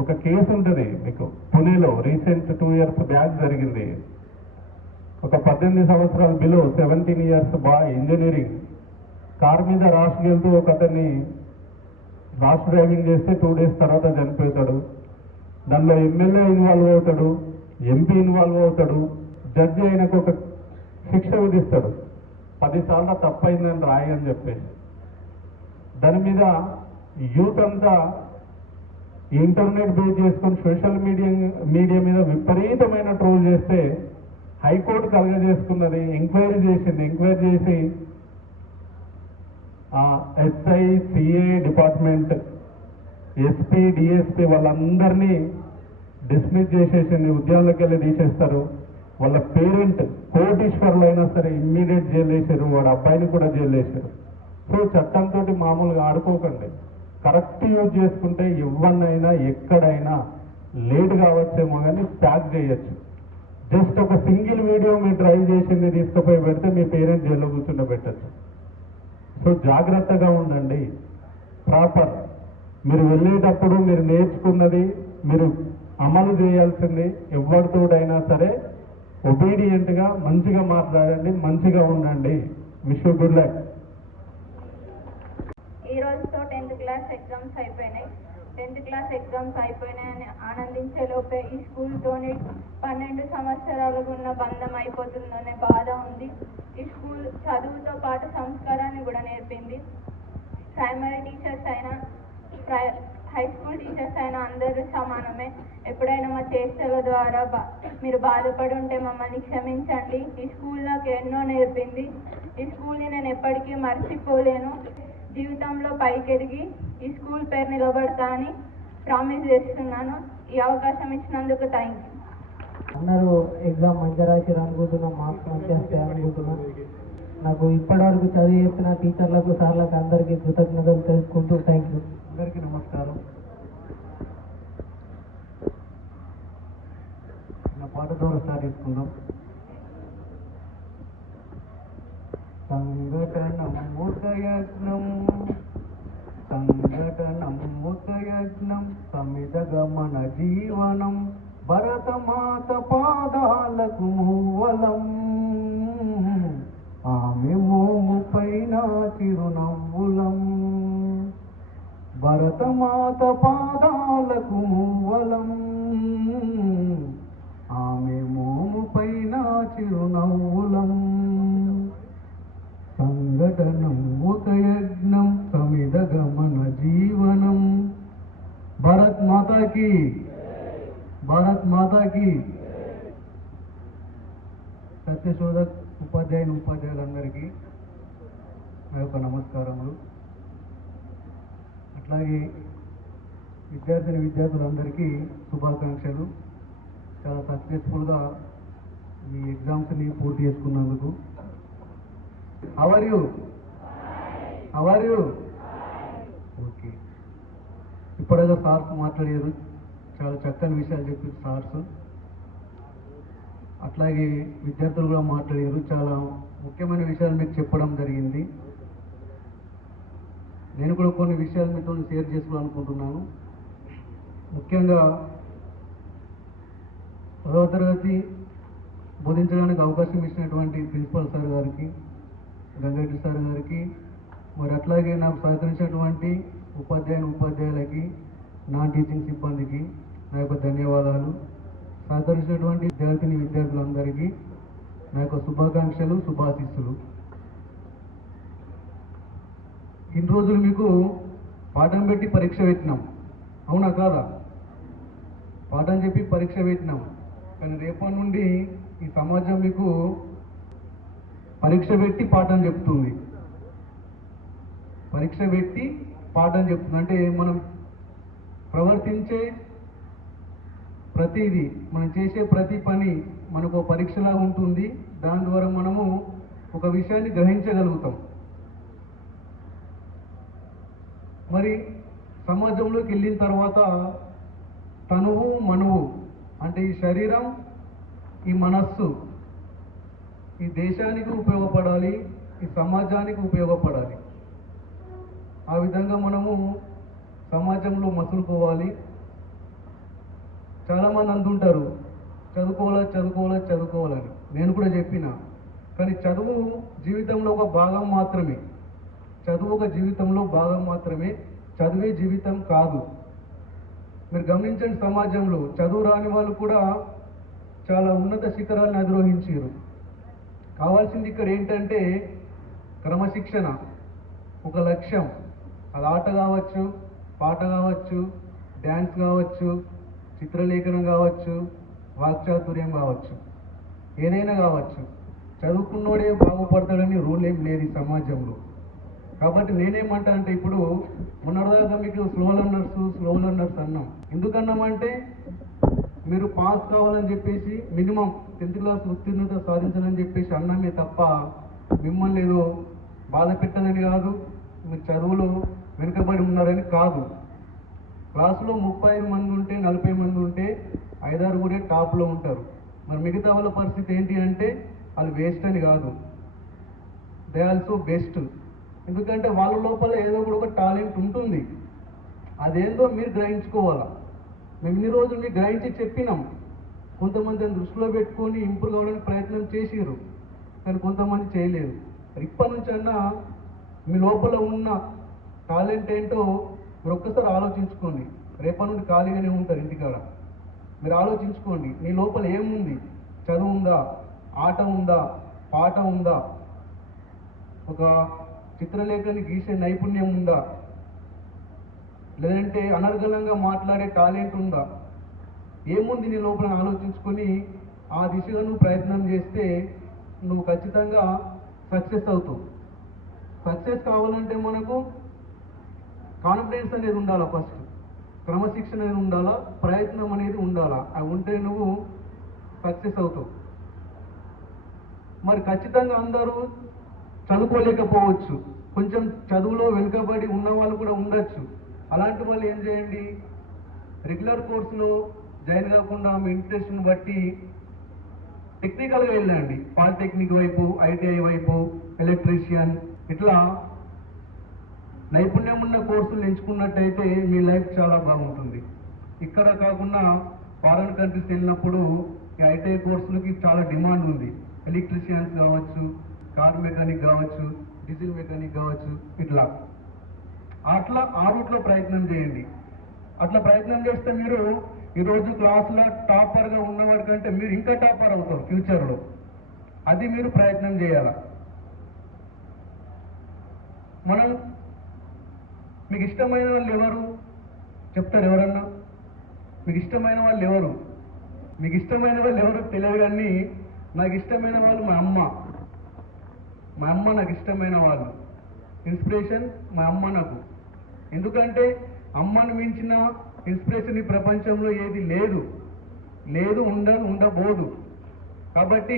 ఒక కేసు ఉంటుంది మీకు పుణేలో, రీసెంట్ 2 years బ్యాక్ జరిగింది. ఒక 18 సంవత్సరాల below 17 years boy engineering car మీద రాసుకెళ్తూ ఒక అతన్ని రాష్ డ్రైవింగ్ చేస్తే 2 days తర్వాత చనిపోతాడు. దానిలో ఎమ్మెల్యే ఇన్వాల్వ్ అవుతాడు, ఎంపీ ఇన్వాల్వ్ అవుతాడు, జడ్జి ఆయనకు ఒక శిక్ష విధిస్తాడు, 10 సార్లు తప్పైందని రాయని చెప్పేసి. దాని మీద యూత్ అంతా ఇంటర్నెట్ బేస్ చేసుకొని సోషల్ మీడియా మీద విపరీతమైన ట్రోల్ చేస్తే హైకోర్టు కలగజేసుకున్నది, ఎంక్వైరీ చేసింది. ఎంక్వైరీ చేసి SI, CA department, SP, DSP వాళ్ళందరినీ డిస్మిస్ చేసేసింది. ఉద్యోగంలోకి వెళ్ళి తీసేస్తారు. వాళ్ళ పేరెంట్ కోటీశ్వర్లు అయినా సరే ఇమ్మీడియట్ జైలు వేసారు, వాడు అబ్బాయిని కూడా జైలు వేసారు. సో చట్టంతో మామూలుగా ఆడుకోకండి. కరెక్ట్ యూజ్ చేసుకుంటే ఎవరినైనా ఎక్కడైనా లేట్ కావచ్చేమో కానీ ప్యాక్ చేయొచ్చు. జస్ట్ ఒక సింగిల్ వీడియో మీరు డ్రైవ్ చేసింది తీసుకుపోయి పెడితే మీ పేరెంట్స్ జైల్లో కూర్చుండబెట్టచ్చు. సో జాగ్రత్తగా ఉండండి. ప్రాపర్ మీరు వెళ్ళేటప్పుడు మీరు నేర్చుకున్నది మీరు అమలు చేయాల్సింది. ఎవరితోడైనా సరే ఒబీడియంట్గా మంచిగా మాట్లాడండి, మంచిగా ఉండండి. Wish you good luck. ఈ రోజుతో 10th క్లాస్ ఎగ్జామ్స్ అయిపోయినాయి. 10th క్లాస్ ఎగ్జామ్స్ అయిపోయినాయని ఆనందించే లోపే ఈ స్కూల్తోని 12 సంవత్సరాలుగా ఉన్న బంధం అయిపోతుందనే బాధ ఉంది. ఈ స్కూల్ చదువుతో పాటు సంస్కారాన్ని కూడా నేర్పింది. ప్రైమరీ టీచర్స్ అయినా హై స్కూల్ టీచర్స్ అయినా అందరూ సమానమే. ఎప్పుడైనా మా చేష్టల ద్వారా మీరు బాధపడి ఉంటే మమ్మల్ని క్షమించండి. ఈ స్కూల్ నాకు ఎన్నో నేర్పింది. ఈ స్కూల్ని నేను ఎప్పటికీ మర్చిపోలేను. జీవితంలో పైకెదిగి ఈ స్కూల్ పేరు నిలబడతా అని ప్రామిస్ చేస్తున్నాను. ఈ అవకాశం ఇచ్చినందుకు థ్యాంక్ యూ. అందరూ ఎగ్జామ్ మంచిగా రాసి అనుకుంటున్నాం, మార్క్స్ మంచిగా వస్తాయి అనుకుంటున్నాం. నాకు ఇప్పటివరకు చదివి చెప్పిన టీచర్లకు, సార్లకు అందరికీ కృతజ్ఞతలు తెలుసుకుంటూ థ్యాంక్ యూ. అందరికీ నమస్కారం. నా పాట ద్వారా స్టార్ట్ చేసుకుందాం. సంఘటనముకయజ్ఞం సంఘటనముకయజ్ఞం సమిదగమన జీవనం భరతమాత పాదాలకు మూవలం ఆమె మోము పైన చిరునవ్వులం భరతమాత పాదాలకు మూవలం ఆమె మోము పైన చిరునవ్వులం సంఘటనం ఒక యజ్ఞం సమిదగమన జీవనం. భారత్ మాతాకి, భారత్ మాతాకి. సత్యశోధక్ ఉపాధ్యాయులందరికీ నా యొక్క నమస్కారములు. అట్లాగే విద్యార్థులందరికీ శుభాకాంక్షలు. చాలా సక్సెస్ఫుల్గా మీ ఎగ్జామ్స్ని పూర్తి చేసుకున్నందుకు. How are you? How are you? Okay. ఇప్పుడేదో సార్స్ మాట్లాడారు, చాలా చక్కని విషయాలు చెప్పారు సార్స్. అట్లాగే విద్యార్థులు కూడా మాట్లాడారు, చాలా ముఖ్యమైన విషయాలు మీకు చెప్పడం జరిగింది. నేను కూడా కొన్ని విషయాలు మీతో షేర్ చేసుకోవాలనుకుంటున్నాను. ముఖ్యంగా 10వ తరగతి బోధించడానికి అవకాశం ఇచ్చినటువంటి ప్రిన్సిపల్ సార్ గారికి, గంగారెడ్డి సార్ గారికి, మరి అట్లాగే నాకు సహకరించినటువంటి ఉపాధ్యాయులకి, నాన్ టీచింగ్ సిబ్బందికి నా యొక్క ధన్యవాదాలు. సహకరించినటువంటి విద్యార్థులందరికీ నా యొక్క శుభాకాంక్షలు, శుభాశీస్సులు. ఇన్ని రోజులు మీకు పాఠం పెట్టి పరీక్ష పెట్టినాం, అవునా కాదా? పాఠం చెప్పి పరీక్ష పెట్టినాం. కానీ రేపటి నుండి ఈ సమాజం మీకు పరీక్ష పెట్టి పాఠం చెప్తుంది. పరీక్ష పెట్టి పాఠం చెప్తుంది అంటే మనం ప్రవర్తించే ప్రతిదీ, మనం చేసే ప్రతి పని మనకు పరీక్షలాగా ఉంటుంది. దాని ద్వారా మనము ఒక విషయాన్ని గ్రహించగలుగుతాం. మరి సమాజంలోకి వెళ్ళిన తర్వాత తనువు, మనువు అంటే ఈ శరీరం, ఈ మనస్సు ఈ దేశానికి ఉపయోగపడాలి, ఈ సమాజానికి ఉపయోగపడాలి. ఆ విధంగా మనము సమాజంలో మసులుకోవాలి. చాలామంది అంటుంటారు చదువుకోవాలని. నేను కూడా చెప్పిన, కానీ చదువు జీవితంలో ఒక భాగం మాత్రమే. చదువే జీవితం కాదు. మీరు గమనించండి, సమాజంలో చదువు రాని వాళ్ళు కూడా చాలా ఉన్నత శిఖరాలను అధిరోహించారు. కావాల్సింది ఇక్కడ ఏంటంటే క్రమశిక్షణ, ఒక లక్ష్యం. అది ఆట కావచ్చు, పాట కావచ్చు, డ్యాన్స్ కావచ్చు, చిత్రలేఖనం కావచ్చు, వాక్చాతుర్యం కావచ్చు, ఏదైనా కావచ్చు. చదువుకున్నోడే బాగుపడతాడని రూల్ ఏం లేదు ఈ సమాజంలో. కాబట్టి నేనేమంటా అంటే, ఇప్పుడు మొన్నటిదాకా మీకు స్లో లర్నర్స్ అన్నాం. ఎందుకన్నామంటే మీరు పాస్ కావాలని చెప్పేసి, మినిమం 10th క్లాస్ ఉత్తీర్ణత సాధించాలని చెప్పేసి అన్నామే తప్ప మిమ్మల్ని ఏదో బాధ పెట్టాలని కాదు, మీరు చదువులో వెనుకబడి ఉన్నారని కాదు. క్లాసులో 35 మంది ఉంటే 40 మంది ఉంటే 5-6 కూడా టాప్లో ఉంటారు. మరి మిగతా వాళ్ళ పరిస్థితి ఏంటి అంటే వాళ్ళు వేస్ట్ అని కాదు, దే ఆల్సో బెస్ట్. ఎందుకంటే వాళ్ళ లోపల ఏదో కూడా ఒక టాలెంట్ ఉంటుంది, అదేందో మీరు గ్రహించుకోవాలా. మేము ఇన్ని రోజులు మీకు గ్రహించి చెప్పినాం, కొంతమందిని దృష్టిలో పెట్టుకొని ఇంప్రూవ్ కావడానికి ప్రయత్నం చేసిర్రు, కానీ కొంతమంది చేయలేదు. ఇప్పటి నుంచి అన్నా మీ లోపల ఉన్న టాలెంట్ ఏంటో మీరు ఒక్కసారి ఆలోచించుకోండి. రేపటి నుండి ఖాళీగానే ఉంటారు ఇంటికాడ, మీరు ఆలోచించుకోండి మీ లోపల ఏముంది. చదువు ఉందా, ఆట ఉందా, పాట ఉందా, ఒక చిత్రలేఖని గీసే నైపుణ్యం ఉందా, లేదంటే అనర్గళంగా మాట్లాడే టాలెంట్ ఉందా, ఏముంది నీ లోపల ఆలోచించుకొని ఆ దిశగా నువ్వు ప్రయత్నం చేస్తే నువ్వు ఖచ్చితంగా సక్సెస్ అవుతావు. సక్సెస్ కావాలంటే మనకు కాన్ఫిడెన్స్ అనేది ఉండాలా, ఫస్ట్ క్రమశిక్షణ అనేది ఉండాలా, ప్రయత్నం అనేది ఉండాలా. అవి ఉంటే నువ్వు సక్సెస్ అవుతావు. మరి ఖచ్చితంగా అందరూ చదువుకోలేకపోవచ్చు, కొంచెం చదువులో వెనుకబడి ఉన్న వాళ్ళు కూడా ఉండొచ్చు. అలాంటి వాళ్ళు ఏం చేయండి, రెగ్యులర్ కోర్సులో జాయిన్ కాకుండా మీ ఇంట్రెస్ట్ని బట్టి టెక్నికల్గా వెళ్ళండి. పాలిటెక్నిక్ వైపు, ఐటీఐ వైపు, ఎలక్ట్రీషియన్, ఇట్లా నైపుణ్యం ఉన్న కోర్సులు ఎంచుకున్నట్టయితే మీ లైఫ్ చాలా బాగుంటుంది. ఇక్కడ కాకుండా ఫారెన్ కంట్రీస్ వెళ్ళినప్పుడు ఈ ఐటీఐ కోర్సులకి చాలా డిమాండ్ ఉంది. ఎలక్ట్రీషియన్స్ కావచ్చు, కార్ మెకానిక్ కావచ్చు, డీజిల్ మెకానిక్ కావచ్చు, ఇట్లా ఆ రూట్లో ప్రయత్నం చేయండి. అట్లా ప్రయత్నం చేస్తే మీరు ఈరోజు క్లాసులో టాపర్గా ఉన్నవాడి కంటే మీరు ఇంకా టాపర్ అవుతారు ఫ్యూచర్లో. అది మీరు ప్రయత్నం చేయాలి. మనం మీకు ఇష్టమైన వాళ్ళు ఎవరు చెప్తారు? ఎవరన్నా మీకు ఇష్టమైన వాళ్ళు ఎవరు? మీకు ఇష్టమైన వాళ్ళు ఎవరు తెలియదు, కానీ నాకు ఇష్టమైన వాళ్ళు మా అమ్మ నాకు ఇష్టమైన వాళ్ళు. ఇన్స్పిరేషన్ మా అమ్మ నాకు. ఎందుకంటే అమ్మను మించిన ఇన్స్పిరేషన్ ఈ ప్రపంచంలో ఏది లేదు, ఉండబోదు. కాబట్టి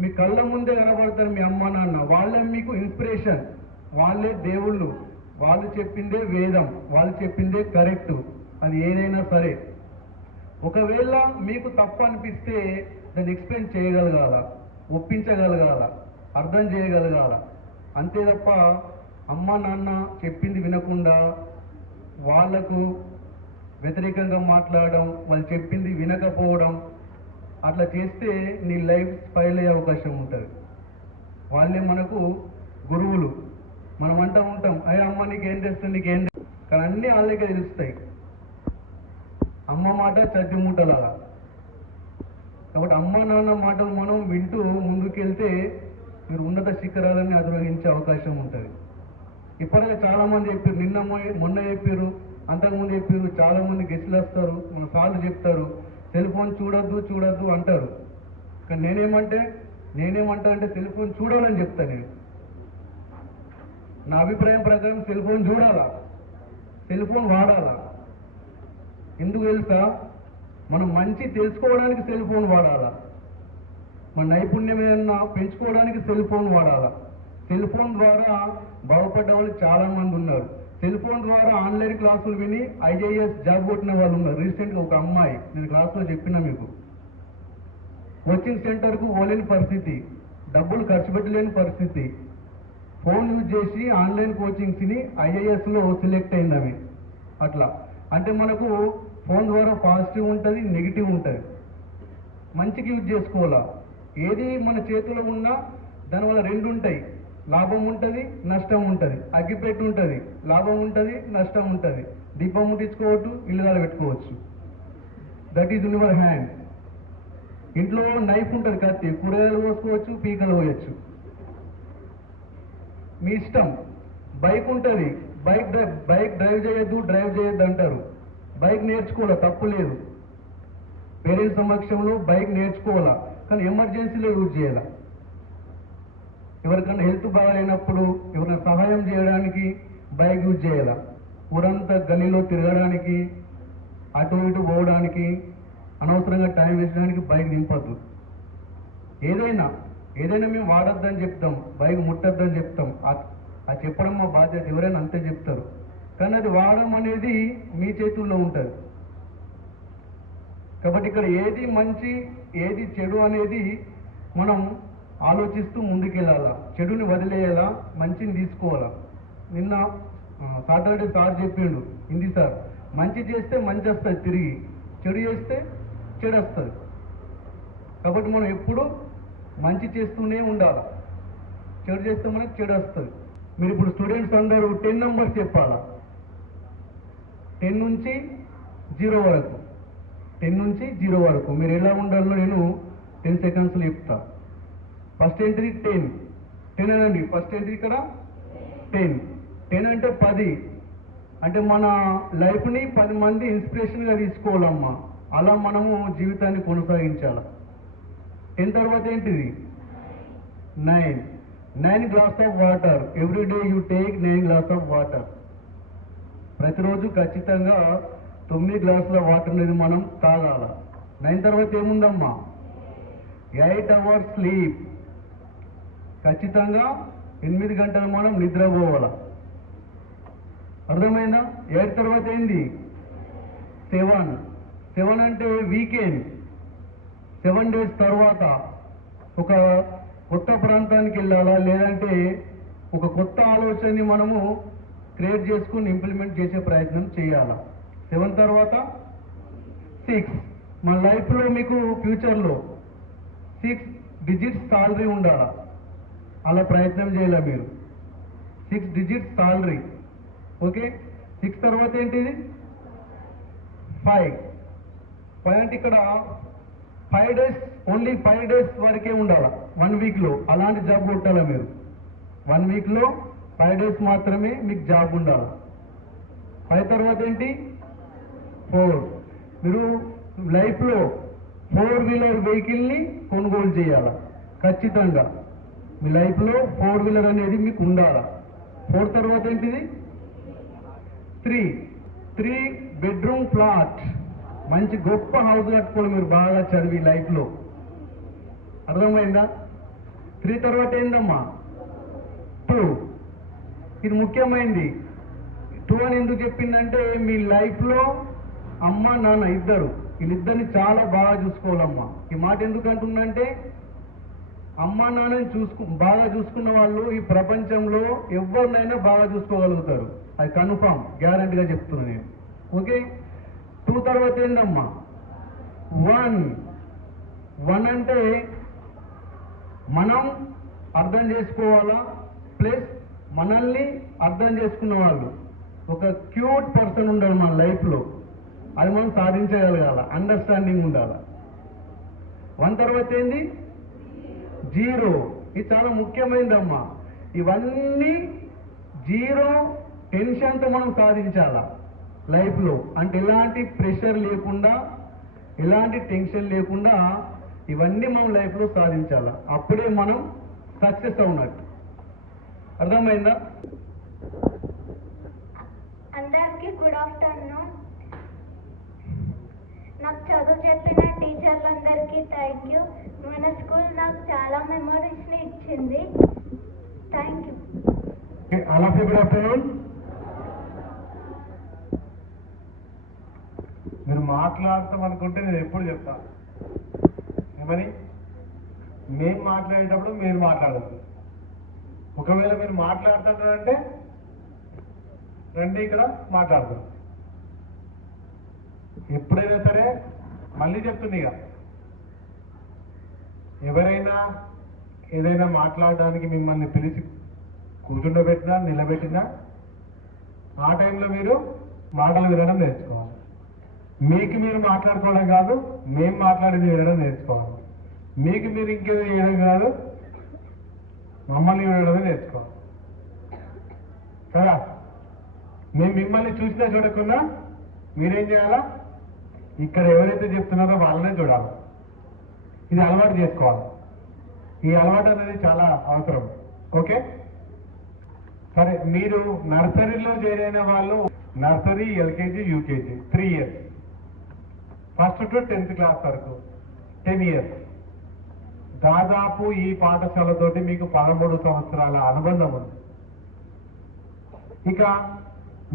మీ కళ్ళ ముందే కనబడతారు మీ అమ్మ నాన్న, వాళ్ళే మీకు ఇన్స్పిరేషన్, వాళ్ళే దేవుళ్ళు, వాళ్ళు చెప్పిందే వేదం, వాళ్ళు చెప్పిందే కరెక్టు. అది ఏదైనా సరే. ఒకవేళ మీకు తప్పు అనిపిస్తే దాన్ని ఎక్స్ప్లెయిన్ చేయగలగాల, ఒప్పించగలగాల, అర్థం చేయగలగాల. అంతే తప్ప అమ్మ నాన్న చెప్పింది వినకుండా వాళ్లకు వ్యతిరేకంగా మాట్లాడడం, వాళ్ళు చెప్పింది వినకపోవడం, అట్లా చేస్తే నీ లైఫ్ స్పైల్ అయ్యే అవకాశం ఉంటుంది. వాళ్ళే మనకు గురువులు. మనం అంటూ ఉంటాం, అయ్యా అమ్మ నీకేం తెలుస్తుంది, నీకేం తెలుసు, కానీ అన్నీ వాళ్ళకే తెలుస్తాయి. అమ్మ మాట చద్ది మూటలాగా. కాబట్టి అమ్మ నాన్న మాటలు మనం వింటూ ముందుకెళ్తే మీరు ఉన్నత శిఖరాలని అధిరోహించే అవకాశం ఉంటుంది. ఇప్పటికే చాలామంది చెప్పారు, మొన్న చెప్పారు, అంతకుముందు చెప్పారు, చాలామంది గెస్టులు వస్తారు, మన సార్లు చెప్తారు సెల్ ఫోన్ చూడొద్దు అంటారు. కానీ నేనేమంటా అంటే సెల్ ఫోన్ చూడాలని చెప్తాను నేను. నా అభిప్రాయం ప్రకారం సెల్ ఫోన్ చూడాలా, సెల్ ఫోన్ వాడాలా. ఎందుకు తెలుసా? మనం మంచి తెలుసుకోవడానికి సెల్ ఫోన్ వాడాలా, మన నైపుణ్యం ఏమన్నా పెంచుకోవడానికి సెల్ ఫోన్ వాడాలా. సెల్ ఫోన్ ద్వారా బాగుపడ్డ వాళ్ళు చాలా మంది ఉన్నారు. సెల్ ఫోన్ ద్వారా ఆన్లైన్ క్లాసులు విని ఐఏఎస్ జాబ్ కొట్టిన వాళ్ళు ఉన్నారు. రీసెంట్గా ఒక అమ్మాయి, నేను క్లాస్లో చెప్పినా మీకు, కోచింగ్ సెంటర్కు పోలేని పరిస్థితి, డబ్బులు ఖర్చు పెట్టలేని పరిస్థితి, ఫోన్ యూజ్ చేసి ఆన్లైన్ కోచింగ్స్ని ఐఏఎస్లో సెలెక్ట్ అయింది. అట్లా అంటే మనకు ఫోన్ ద్వారా పాజిటివ్ ఉంటుంది, నెగిటివ్ ఉంటుంది. మంచికి యూజ్ చేసుకోవాలా. ఏది మన చేతిలో ఉన్నా దానివల్ల రెండు ఉంటాయి, లాభం ఉంటుంది, నష్టం ఉంటుంది. అగ్గిపెట్టి ఉంటుంది, లాభం ఉంటుంది, నష్టం ఉంటుంది. దీపం ముట్టించుకోవచ్చు, ఇల్లుగాల పెట్టుకోవచ్చు. That is in your hand. ఇంట్లో నైఫ్ ఉంటుంది, కత్తి, కూరగాయలు కోసుకోవచ్చు, పీకలు పోయచ్చు, మీ ఇష్టం. బైక్ ఉంటుంది, బైక్ డ్రైవ్ చేయొద్దు అంటారు. బైక్ నేర్చుకోవాలా, తప్పు లేదు. పేరెంట్స్ సమక్షంలో బైక్ నేర్చుకోవాలా, కానీ ఎమర్జెన్సీలో యూజ్ చేయాలా. ఎవరికైనా హెల్త్ బాగాలేనప్పుడు ఎవరైనా సహాయం చేయడానికి బైక్ యూజ్ చేయాలా. ఊరంతా గల్లీలో తిరగడానికి, అటు ఇటు పోవడానికి, అనవసరంగా టైం వేసడానికి బైక్ నింపద్దు. ఏదైనా మేము వాడొద్దని చెప్తాం, బైక్ ముట్టొద్దని చెప్తాం. అది చెప్పడం మా బాధ్యత, ఎవరైనా అంతే చెప్తారు, కానీ అది వాడడం అనేది మీ చేతుల్లో ఉంటుంది. కాబట్టి ఇక్కడ ఏది మంచి ఏది చెడు అనేది మనం ఆలోచిస్తూ ముందుకెళ్ళాలా, చెడుని వదిలేయాలా, మంచిని తీసుకోవాలా. నిన్న సాటర్డే సార్ చెప్పిండు, హిందీ సార్, మంచి చేస్తే మంచి వస్తుంది తిరిగి, చెడు చేస్తే చెడు వస్తుంది. కాబట్టి మనం ఎప్పుడు మంచి చేస్తూనే ఉండాలి, చెడు చేస్తే మనకి చెడు వస్తుంది. మీరు ఇప్పుడు స్టూడెంట్స్ అందరూ 10 నెంబర్స్ చెప్పాలా, 10 నుంచి 0 వరకు, 10 నుంచి 0 వరకు మీరు ఎలా ఉండాలో నేను 10 సెకండ్స్లో చెప్తా. ఫస్ట్ ఎంట్రీ 10 అనండి. ఫస్ట్ ఎంట్రీ ఇక్కడ 10 అంటే 10, అంటే మన లైఫ్ని 10 మంది ఇన్స్పిరేషన్గా తీసుకోవాలమ్మా. అలా మనము జీవితాన్ని కొనసాగించాలి. 10 తర్వాత ఏంటిది 9 glass of water. Every day you take 9 glass of water. ప్రతిరోజు ఖచ్చితంగా 9 గ్లాసుల వాటర్ అనేది మనం తాగాల. 9 తర్వాత ఏముందమ్మా 8 అవర్స్ స్లీప్. ఖచ్చితంగా 8 గంటలు మనం నిద్రపోవాల. అర్థమైందా? 8 తర్వాత ఏంది 7 అంటే వీకెండ్. 7 డేస్ తర్వాత ఒక కొత్త ప్రాంతానికి వెళ్ళాలా, లేదంటే ఒక కొత్త ఆలోచనని మనము క్రియేట్ చేసుకుని ఇంప్లిమెంట్ చేసే ప్రయత్నం చేయాలా. 7 తర్వాత 6. మన లైఫ్లో మీకు ఫ్యూచర్లో 6 డిజిట్స్ సాలరీ ఉండాలా, అలా ప్రయత్నం చేయాలా మీరు. 6 డిజిట్స్ సాలరీ. ఓకే. 6 తర్వాత ఏంటిది 5 అంటే ఇక్కడ 5 డేస్, ఓన్లీ 5 డేస్ వరకే ఉండాలా 1 వీక్లో. అలాంటి జాబ్ కొట్టాలా మీరు. 1 వీక్లో 5 డేస్ మాత్రమే మీకు జాబ్ ఉండాలి. 5 తర్వాత ఏంటి 4. మీరు లైఫ్లో 4 వీలర్ వెహికల్ని కొనుగోలు చేయాలి. ఖచ్చితంగా మీ లైఫ్లో 4 వీలర్ అనేది మీకు ఉండాలి. 4 తర్వాత ఏంటిది 3 బెడ్రూమ్ ఫ్లాట్. మంచి గొప్ప హౌస్ కట్టుకోవాలి మీరు బాగా చదివి లైఫ్లో. అర్థమైందా? 3 తర్వాత ఏందమ్మా 2. ఇది ముఖ్యమైనది. 2 అని ఎందుకు చెప్పిందంటే మీ లైఫ్లో అమ్మ నాన్న వీళ్ళిద్దరిని చాలా బాగా చూసుకోవాలమ్మా. ఈ మాట ఎందుకు అంటుందంటే అమ్మ నాన్నని బాగా చూసుకున్న వాళ్ళు ఈ ప్రపంచంలో ఎవరినైనా బాగా చూసుకోగలుగుతారు. అది కన్ఫామ్, గ్యారంటీగా చెప్తున్నా నేను. ఓకే. 2 తర్వాత ఏందమ్మా 1 అంటే మనం అర్థం చేసుకోవాలా, ప్లస్ మనల్ని అర్థం చేసుకున్న వాళ్ళు. ఒక క్యూట్ పర్సన్ ఉండాలి మన లైఫ్లో, అది మనం సాధించగలగాల, అండర్స్టాండింగ్ ఉండాలి. 1 తర్వాత ఏంది 0. ఇది చాలా ముఖ్యమైనదమ్మా. ఇవన్నీ 0 టెన్షన్తో మనం సాధించాలా లైఫ్లో. అంటే ఎలాంటి ప్రెషర్ లేకుండా, ఎలాంటి టెన్షన్ లేకుండా ఇవన్నీ మనం లైఫ్లో సాధించాలా. అప్పుడే మనం సక్సెస్ అవునట్టు. అర్థమైందా? అందరికీ గుడ్ ఆఫ్టర్నూన్. నాకు చదువు చెప్పిన టీచర్లందరికీ థ్యాంక్ యూ. మన స్కూల్ నాకు చాలా మెమరీస్ని ఇచ్చింది. Thank you. All of you good afternoon. మీరు మాట్లాడతాం అనుకుంటే నేను ఎప్పుడు చెప్తాను ఏమని, మేము మాట్లాడేటప్పుడు మీరు మాట్లాడద్దు. ఒకవేళ మీరు మాట్లాడుతున్నారంటే రండి ఇక్కడ మాట్లాడతాం. ఎప్పుడైనా సరే మళ్ళీ చెప్తుంది, ఇక ఎవరైనా ఏదైనా మాట్లాడడానికి మిమ్మల్ని పిలిచి కూర్చుండబెట్టినా నిలబెట్టినా ఆ టైంలో మీరు మాటలు వినడం నేర్చుకోవాలి. మీకు మీరు మాట్లాడుకోవడం కాదు, మేము మాట్లాడేది వినడం నేర్చుకోవాలి. మీకు మీరు ఇంకేదో చేయడం కాదు, మమ్మల్ని వినడమే నేర్చుకోవాలి కదా. మేము మిమ్మల్ని చూసినా చూడకుండా మీరేం చేయాలా, ఇక్కడ ఎవరైతే చెప్తున్నారో వాళ్ళనే చూడాలి. ఇది అలవాటు చేసుకోవాలి. ఈ అలవాటు అనేది చాలా అవసరం. ఓకే. సరే, మీరు నర్సరీలో చేరైన వాళ్ళు nursery, LKG, UKG 3 years, first to 10th class వరకు 10 years. దాదాపు ఈ పాఠశాలతోటి మీకు 13 సంవత్సరాల అనుబంధం ఉంది. ఇక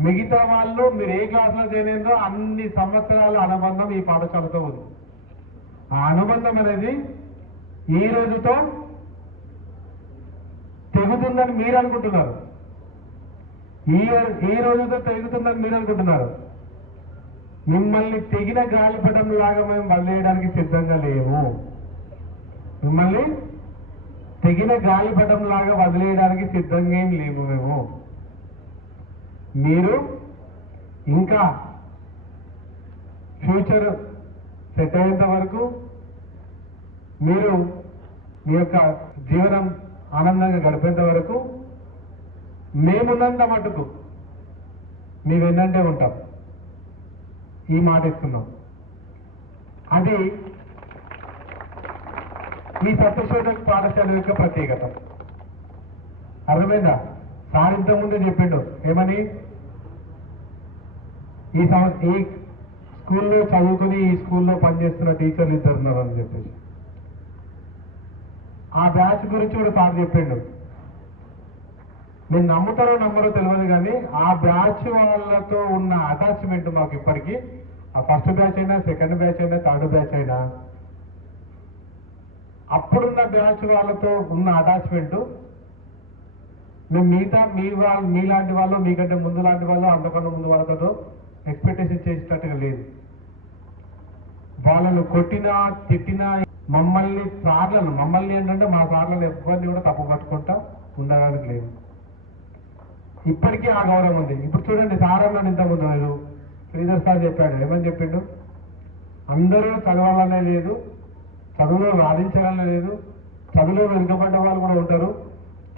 మిగతా వాళ్ళు మీరు ఏ క్లాసులో చేరిందో అన్ని సంవత్సరాల అనుబంధం ఈ పాఠశాలతో ఉంది. ఆ అనుబంధం అనేది ఈ రోజుతో తెగుతుందని మీరు అనుకుంటున్నారు. ఈ రోజుతో తెగుతుందని మీరు అనుకుంటున్నారు. మిమ్మల్ని తెగిన గాలిపటం లాగా మేము వదిలేయడానికి సిద్ధంగా లేము. మిమ్మల్ని తెగిన గాలిపటం లాగా వదిలేయడానికి సిద్ధంగా ఏం లేము మేము. మీరు ఇంకా ఫ్యూచర్ సెట్ అయ్యేంత వరకు మీరు మీ యొక్క జీవనం ఆనందంగా గడిపేంత వరకు మేమున్నంత మటుకు మీ వెన్నంటే ఉంటాం. ఈ మాట ఇస్తున్నాం. అది ఈ సత్యశోధక పాఠశాల యొక్క ప్రత్యేకత. అర్థమైందా? సార్ ఇంతకుముందే చెప్పిండు ఏమని, ఈ స్కూల్లో చదువుకుని ఈ స్కూల్లో పనిచేస్తున్న టీచర్లు ఇద్దరు ఉన్నారని చెప్పేసి ఆ బ్యాచ్ గురించి కూడా సార్ చెప్పిండు. మీరు నమ్ముతారో నమ్మరో తెలియదు కానీ ఆ బ్యాచ్ వాళ్ళతో ఉన్న అటాచ్మెంట్ మాకు ఇప్పటికీ, ఆ ఫస్ట్ బ్యాచ్ అయినా, సెకండ్ బ్యాచ్ అయినా, థర్డ్ బ్యాచ్ అయినా, అప్పుడున్న బ్యాచ్ వాళ్ళతో ఉన్న అటాచ్మెంట్ మేము మీలాంటి వాళ్ళు, మీకంటే ముందు లాంటి వాళ్ళు, అంతకన్నా ముందు వాళ్ళతో ఎక్స్పెక్టేషన్ చేసేటట్టుగా లేదు. వాళ్ళను కొట్టినా తిట్టినా మమ్మల్ని ఏంటంటే మా సార్లను ఎవరిని కూడా తప్పు పట్టుకుంటా ఉండడానికి లేదు. ఇప్పటికీ ఆ గౌరవం ఉంది. ఇప్పుడు చూడండి, సార్ అన్నాడు ఇంతకుముందు, మీరు శ్రీధర్ సార్ చెప్పాడు, ఏమని చెప్పిండు, అందరూ చదవాలనే లేదు, చదువులో రాణించాలనే లేదు, చదువులో వెనుకబడ్డ వాళ్ళు కూడా ఉంటారు,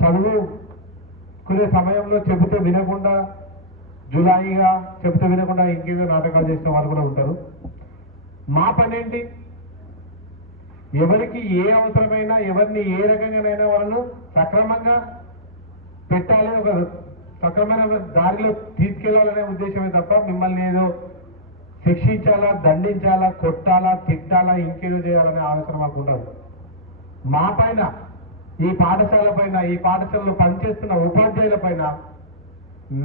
చదువుకునే సమయంలో చెబితే వినకుండా జులాయిగా చెబితే వినకుండా ఇంకేదో నాటకాలు చేసిన వాళ్ళు కూడా ఉంటారు. మా పని ఏంటి, ఎవరికి ఏ అవసరమైనా, ఎవరిని ఏ రకంగానైనా వాళ్ళను సక్రమంగా పెట్టాలి, ఒక సక్రమైన దారిలో తీసుకెళ్లాలనే ఉద్దేశమే తప్ప మిమ్మల్ని ఏదో శిక్షించాలా, దండించాలా, కొట్టాలా, తిట్టాలా, ఇంకేదో చేయాలనే ఆలోచన మాకు ఉండదు. మా పైన, ఈ పాఠశాల పైన, ఈ పాఠశాలలో పనిచేస్తున్న ఉపాధ్యాయుల పైన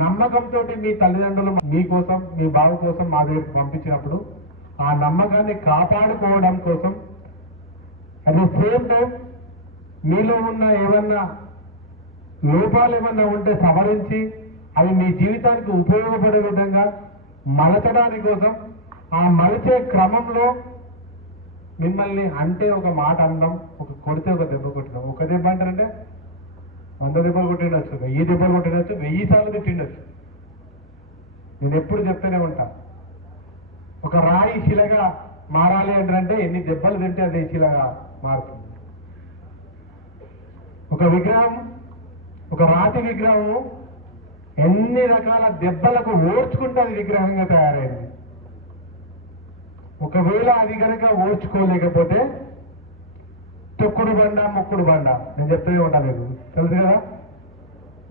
నమ్మకంతో మీ తల్లిదండ్రులు మీకోసం, మీ బావ కోసం మా దగ్గరికి పంపించినప్పుడు ఆ నమ్మకాన్ని కాపాడుకోవడం కోసం, అట్ ది సేమ్ టైం మీలో ఉన్న ఏమన్నా లోపాలు ఏమన్నా ఉంటే సవరించి అవి మీ జీవితానికి ఉపయోగపడే విధంగా మలచడానికి కోసం, ఆ మలిచే క్రమంలో మిమ్మల్ని అంటే ఒక మాట అనడం, ఒక కొడితే ఒక దెబ్బ కొట్టడం. ఒక దెబ్బ అంటారంటే 100 దెబ్బలు కొట్టిండొచ్చు, 1000 దెబ్బలు కొట్టిండొచ్చు, 1000 సార్లు తిట్టిండొచ్చు. నేను ఎప్పుడు చెప్తూనే ఉంటా, ఒక రాయి శిలగా మారాలి అంటే ఎన్ని దెబ్బలు తింటే అదే శిలగా మారుతుంది. ఒక విగ్రహం, ఒక రాతి విగ్రహము ఎన్ని రకాల దెబ్బలకు ఓర్చుకుంటే అది విగ్రహంగా తయారైంది. ఒకవేళ అది కనుక ఓర్చుకోలేకపోతే తొక్కుడు బండ, మొక్కుడు బండ, నేను చెప్తూనే ఉంటా, మీకు తెలుసు కదా.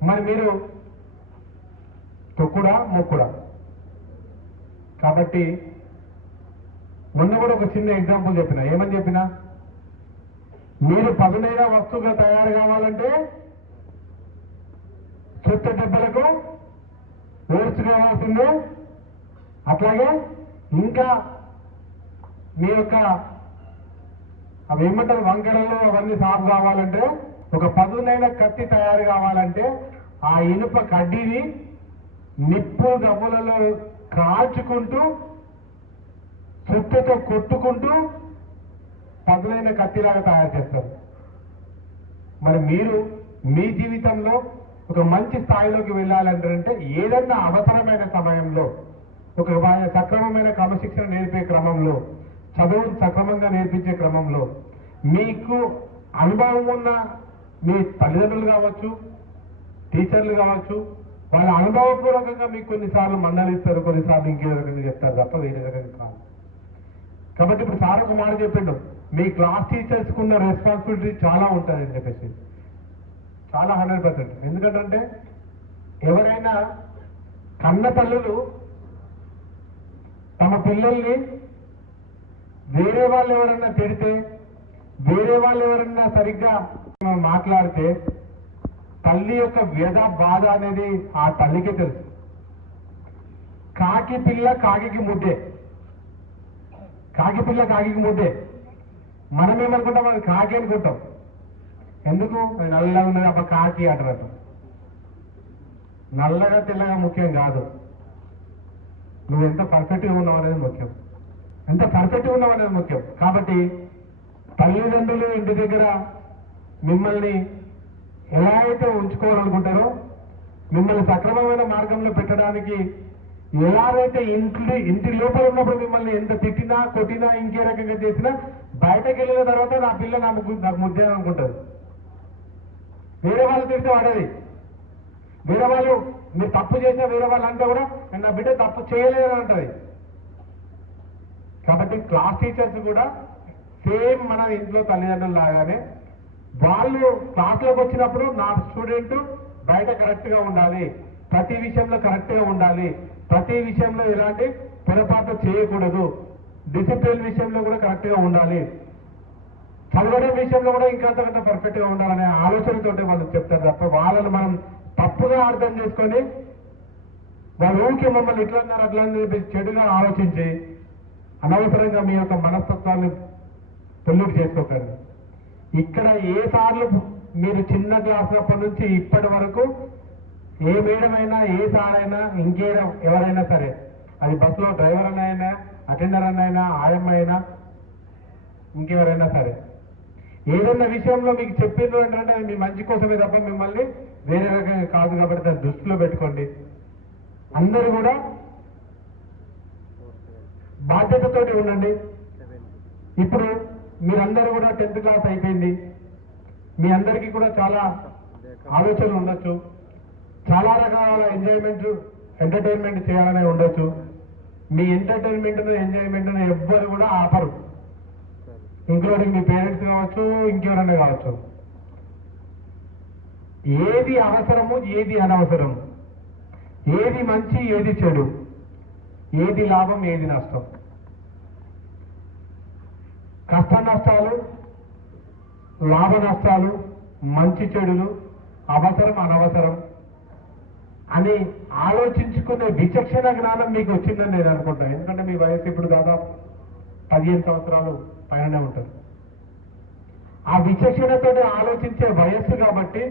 మరి మీరు తొక్కుడా మొక్కుడా? కాబట్టి మొన్న కూడా ఒక చిన్న ఎగ్జాంపుల్ చెప్పిన, ఏమని చెప్పినా, మీరు పదునైన వస్తువుగా తయారు కావాలంటే చుట్ట దెబ్బలకు ఓర్చుకోవాల్సిందే. అట్లాగే ఇంకా మీ యొక్క అవి ఏమంటారు, వంకరలు అవన్నీ సాగు కావాలంటే, ఒక పదునైన కత్తి తయారు కావాలంటే ఆ ఇనుప కడ్డీని నిప్పు గవ్వలలో కాల్చుకుంటూ చుట్టతో కొట్టుకుంటూ పదునైన కత్తిలాగా తయారు చేస్తారు. మరి మీరు మీ జీవితంలో ఒక మంచి స్థాయిలోకి వెళ్ళాలంటే ఏదన్నా అవసరమైన సమయంలో, ఒక సక్రమమైన క్రమశిక్షణ నేర్పే క్రమంలో, చదువును సక్రమంగా నేర్పించే క్రమంలో మీకు అనుభవం ఉన్న మీ తల్లిదండ్రులు కావచ్చు, టీచర్లు కావచ్చు, వాళ్ళ అనుభవపూర్వకంగా మీకు కొన్నిసార్లు మందలిస్తారు, కొన్నిసార్లు ఇంకేదో రకంగా చెప్తారు తప్ప వేరే రకంగా కాదు. కాబట్టి ఇప్పుడు సార్ ఒక మాట చెప్పిండు, మీ క్లాస్ టీచర్స్కి ఉన్న రెస్పాన్సిబిలిటీ చాలా ఉంటుంది అని చెప్పేసి, చాలా 100%. ఎందుకంటే ఎవరైనా కన్న తల్లులు తమ పిల్లల్ని వేరే వాళ్ళు ఎవరన్నా తిడితే, వేరే వాళ్ళు ఎవరన్నా సరిగ్గా మాట్లాడితే తల్లి యొక్క వ్యధ బాధ అనేది ఆ తల్లికే తెలుసు. కాకి పిల్ల కాకి ముద్దే, కాకి పిల్ల కాకి ముద్దే. మనం ఏమనుకుంటాం, అది కాకి అనుకుంటాం. ఎందుకు? అది నల్లగా ఉన్నది అబ్బా కాకి అంటారు. నల్లగా తెల్లగా ముఖ్యం కాదు, నువ్వు ఎంత పర్ఫెక్ట్గా ఉన్నావు అనేది ముఖ్యం, ఎంత పర్ఫెక్ట్గా ఉన్నావు అనేది ముఖ్యం. కాబట్టి తల్లిదండ్రులు ఇంటి దగ్గర మిమ్మల్ని ఎలా అయితే ఉంచుకోవాలనుకుంటారో, మిమ్మల్ని సక్రమమైన మార్గంలో పెట్టడానికి ఎలాగైతే ఇంటి లోపల ఉన్నప్పుడు మిమ్మల్ని ఎంత తిట్టినా కొట్టినా ఇంకే రకంగా చేసినా బయటకు వెళ్ళిన తర్వాత నా పిల్ల నాకు ముద్దే అనుకుంటారు. వేరే వాళ్ళు తిడితే వాడేది, వేరే వాళ్ళు మీరు తప్పు చేసినా వేరే వాళ్ళు అంటే కూడా నా బిడ్డ తప్పు చేయలేదని అంటది. కాబట్టి క్లాస్ టీచర్స్ కూడా సేమ్ మన ఇంట్లో తల్లిదండ్రులు లాగానే వాళ్ళు క్లాస్లోకి వచ్చినప్పుడు నా స్టూడెంట్ బయట కరెక్ట్గా ఉండాలి, ప్రతి విషయంలో కరెక్ట్గా ఉండాలి, ప్రతి విషయంలో ఎలాంటి పొరపాటు చేయకూడదు, డిసిప్లిన్ విషయంలో కూడా కరెక్ట్గా ఉండాలి, చదవడం విషయంలో కూడా ఇంకంతకంటే పర్ఫెక్ట్గా ఉండాలనే ఆలోచనతోటే వాళ్ళు చెప్తారు తప్ప వాళ్ళని మనం తప్పుగా అర్థం చేసుకొని వాళ్ళు ఊరికే మమ్మల్ని ఇట్లా అన్నారు అట్లా అని చెప్పి చెడుగా ఆలోచించి అనవసరంగా మీ యొక్క మనస్తత్వాన్ని పొల్యూట్ చేసుకోకండి. ఇక్కడ ఏ సార్లు మీరు చిన్న క్లాసులప్పటి నుంచి ఇప్పటి వరకు ఏ మేడం అయినా ఏ సార్ అయినా ఎవరైనా సరే, అది బస్సులో డ్రైవర్ అయినా అటెండర్ అయినా ఆయమ్మ అయినా ఇంకెవరైనా సరే, ఏదన్నా విషయంలో మీకు చెప్పిండ్రు ఏంటంటే అది మీ మంచి కోసమే తప్ప మిమ్మల్ని వేరే రకంగా కాదు. కాబట్టి దాన్ని దృష్టిలో పెట్టుకోండి. అందరూ కూడా బాధ్యతతోటి ఉండండి. ఇప్పుడు మీరందరూ కూడా 10th క్లాస్ అయిపోయింది, మీ అందరికీ కూడా చాలా ఆలోచనలు ఉండొచ్చు, చాలా రకాల ఎంటర్టైన్మెంట్ చేయాలనే ఉండొచ్చు. మీ ఎంటర్టైన్మెంట్ను ఎంజాయ్మెంట్ను ఎవ్వరు కూడా ఆపరు, ఇంక్లూడింగ్ మీ పేరెంట్స్ కావచ్చు, ఇంకెవరన్నా కావచ్చు. ఏది అవసరము ఏది అనవసరం, ఏది మంచి ఏది చెడు, ఏది లాభం ఏది నష్టం, కష్ట నష్టాలు, లాభ నష్టాలు, మంచి చెడులు, అవసరం అనవసరం అని ఆలోచించుకునే విచక్షణ జ్ఞానం మీకు వచ్చిందని నేను అనుకుంటాను. ఎందుకంటే మీ వయసు ఇప్పుడు దాదాపు 15 సంవత్సరాలు పైననే ఉంటుంది. ఆ విచక్షణతో ఆలోచించే వయస్సు కాబట్టి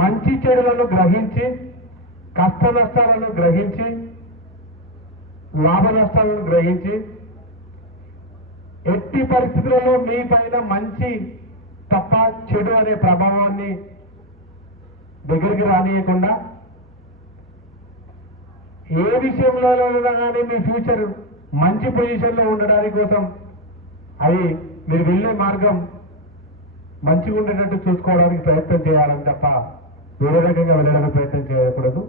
మంచి చెడులను గ్రహించి, కష్ట నష్టాలను గ్రహించి, లాభ నష్టాలను గ్రహించి, ఎట్టి పరిస్థితులలో మీ పైన మంచి తప్ప చెడు అనే ప్రభావాన్ని దగ్గరికి రానియకుండా, ఏ విషయంలోనైనా కానీ మీ ఫ్యూచర్ మంచి పొజిషన్లో ఉండడానికి కోసం అది మీరు వెళ్ళే మార్గం మంచిగా ఉండేటట్టు చూసుకోవడానికి ప్రయత్నం చేయాలని తప్ప వేరే రకంగా వెళ్ళడానికి ప్రయత్నం చేయకూడదు.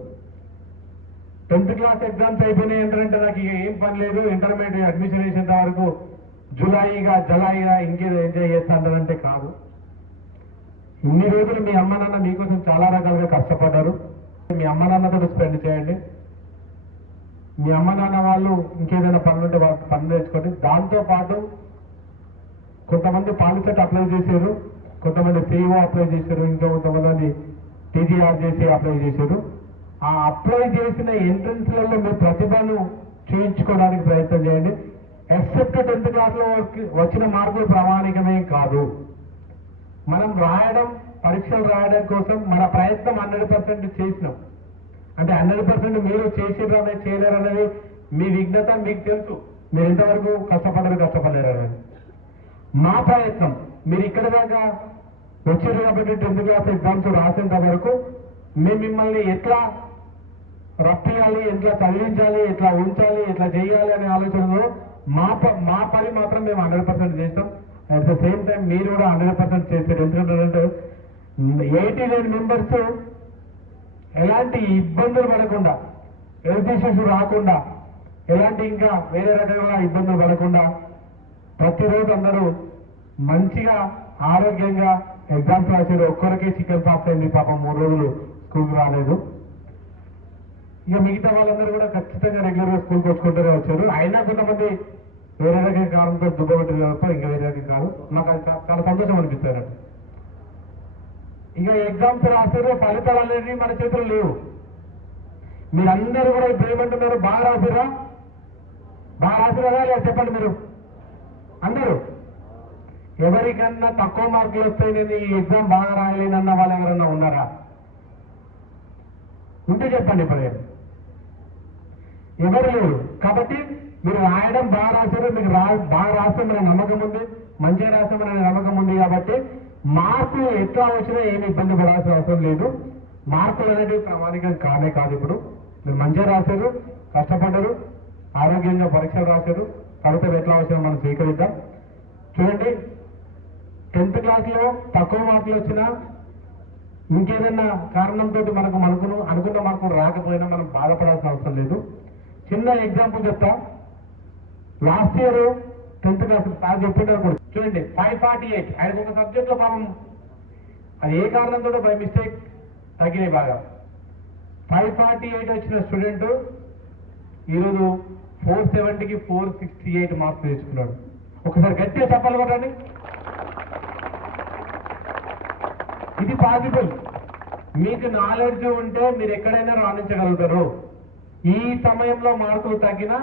10th క్లాస్ ఎగ్జామ్స్ అయిపోయినాయి ఏంటంటే నాకు ఇక ఏం పని లేదు, ఇంటర్మీడియట్ అడ్మిషన్ వేసేంత వరకు జులాయిగా ఇంకేదో ఎంజాయ్ చేస్తానంటే కాదు. ఇన్ని రోజులు మీ అమ్మ నాన్న మీకోసం చాలా రకాలుగా కష్టపడ్డారు. మీ అమ్మ నాన్నతో స్పెండ్ చేయండి. మీ అమ్మ నాన్న వాళ్ళు ఇంకేదైనా పనులుంటే వాళ్ళు పనులు తెచ్చుకోండి. దాంతోపాటు కొంతమంది పాలిసెట్ అప్లై చేశారు, కొంతమంది సిఇఓ అప్లై చేశారు, ఇంకా కొంతమంది టీజీఆర్ చేసి అప్లై చేశారు. ఆ అప్లై చేసిన ఎంట్రన్స్లలో మీ ప్రతిభను చూయించుకోవడానికి ప్రయత్నం చేయండి. ఎక్సెప్ట్ 10th క్లాస్లో వచ్చిన మార్కులు ప్రామాణికమే కాదు. మనం పరీక్షలు రాయడం కోసం మన ప్రయత్నం 100% చేసినాం. అంటే 100% మీరు చేసిర్రనే చేయలేరనేది మీ విఘ్నత మీకు తెలుసు. మీరు ఎంతవరకు కష్టపడలేరనేది మా ప్రయత్నం. మీరు ఇక్కడ దాకా వచ్చారు కాబట్టి 10th క్లాస్ ఎగ్జామ్స్ రాసేంత వరకు మేము మిమ్మల్ని ఎట్లా రప్పియాలి, ఎట్లా చదివించాలి, ఎట్లా ఉంచాలి, ఎట్లా చేయాలి అనే ఆలోచనలో మా పని మాత్రం మేము 100% చేస్తాం. అట్ ద సేమ్ టైం మీరు కూడా 100% చేశారు. ఎందుకంటే 89 మెంబర్స్ ఎలాంటి ఇబ్బందులు పడకుండా, హెల్త్ ఇష్యూస్ రాకుండా, ఎలాంటి ఇంకా వేరే రకాల ఇబ్బందులు పడకుండా ప్రతిరోజు అందరూ మంచిగా ఆరోగ్యంగా ఎగ్జామ్స్ రాశారు. ఒక్కరికే చికెన్ పాక్స్ అయింది, పాపం 3 రోజులు స్కూల్కి రాలేదు. ఇక మిగతా వాళ్ళందరూ కూడా ఖచ్చితంగా రెగ్యులర్గా స్కూల్కి వచ్చుకుంటూనే వచ్చారు. అయినా కొంతమంది వేరే రకం కారణంతో దుబ్బగొట్టిన తప్ప ఇంకా వేరే రకం కాదు. నాకు అది చాలా సంతోషం అనిపిస్తుంది. ఇక ఎగ్జామ్స్ రాసారు, ఫలితాలు అనేవి మన చేతులు లేవు. మీరందరూ కూడా ఇప్పుడు ఏమంటున్నారు, బాగా రాసిరా లేదా చెప్పండి మీరు అందరూ. ఎవరికన్నా తక్కువ మార్కులు వస్తే నేను ఈ ఎగ్జామ్ బాగా రాయలేనన్న వాళ్ళు ఎవరన్నా ఉన్నారా? ఉంటే చెప్పండి. ఇప్పుడు ఎవరు లేరు. కాబట్టి మీరు రాయడం బాగా రాశారు, మీకు బాగా రాస్తామనే నమ్మకం ఉంది, మంచిగా రాస్తామనే నమ్మకం ఉంది. కాబట్టి మార్కులు ఎట్లా వచ్చినా ఏమి ఇబ్బంది పడాల్సిన అవసరం లేదు. మార్కులు అనేటివి ప్రామాణికం కానే కాదు. ఇప్పుడు మీరు మంచిగా రాశారు, కష్టపడ్డారు, ఆరోగ్యంగా పరీక్షలు రాశారు, ఫలితం ఎట్లా వచ్చినా మనం స్వీకరిద్దాం. చూడండి, 10th క్లాస్లో తక్కువ మార్కులు వచ్చినా ఇంకేదన్నా కారణంతో అనుకున్న మార్కులు రాకపోయినా మనం బాధపడాల్సిన అవసరం లేదు. చిన్న ఎగ్జాంపుల్ చెప్తా. Last year 10th class sir చెప్పింటారు కూడా. చూడండి, 548 ఆయనకు ఒక సబ్జెక్ట్లో పాపం అది ఏ కారణంతో బై మిస్టేక్ తగ్గినాయి బాగా. 548 వచ్చిన స్టూడెంట్ ఈరోజు 470కి 468 మార్క్స్ తెచ్చుకున్నాడు. ఒకసారి గట్టిగా చెప్పాలి కొట్టండి. ఇది పాసిబుల్. మీకు నాలెడ్జ్ ఉంటే మీరు ఎక్కడైనా రాణించగలుగుతారు. ఈ సమయంలో మార్కులు తగ్గినా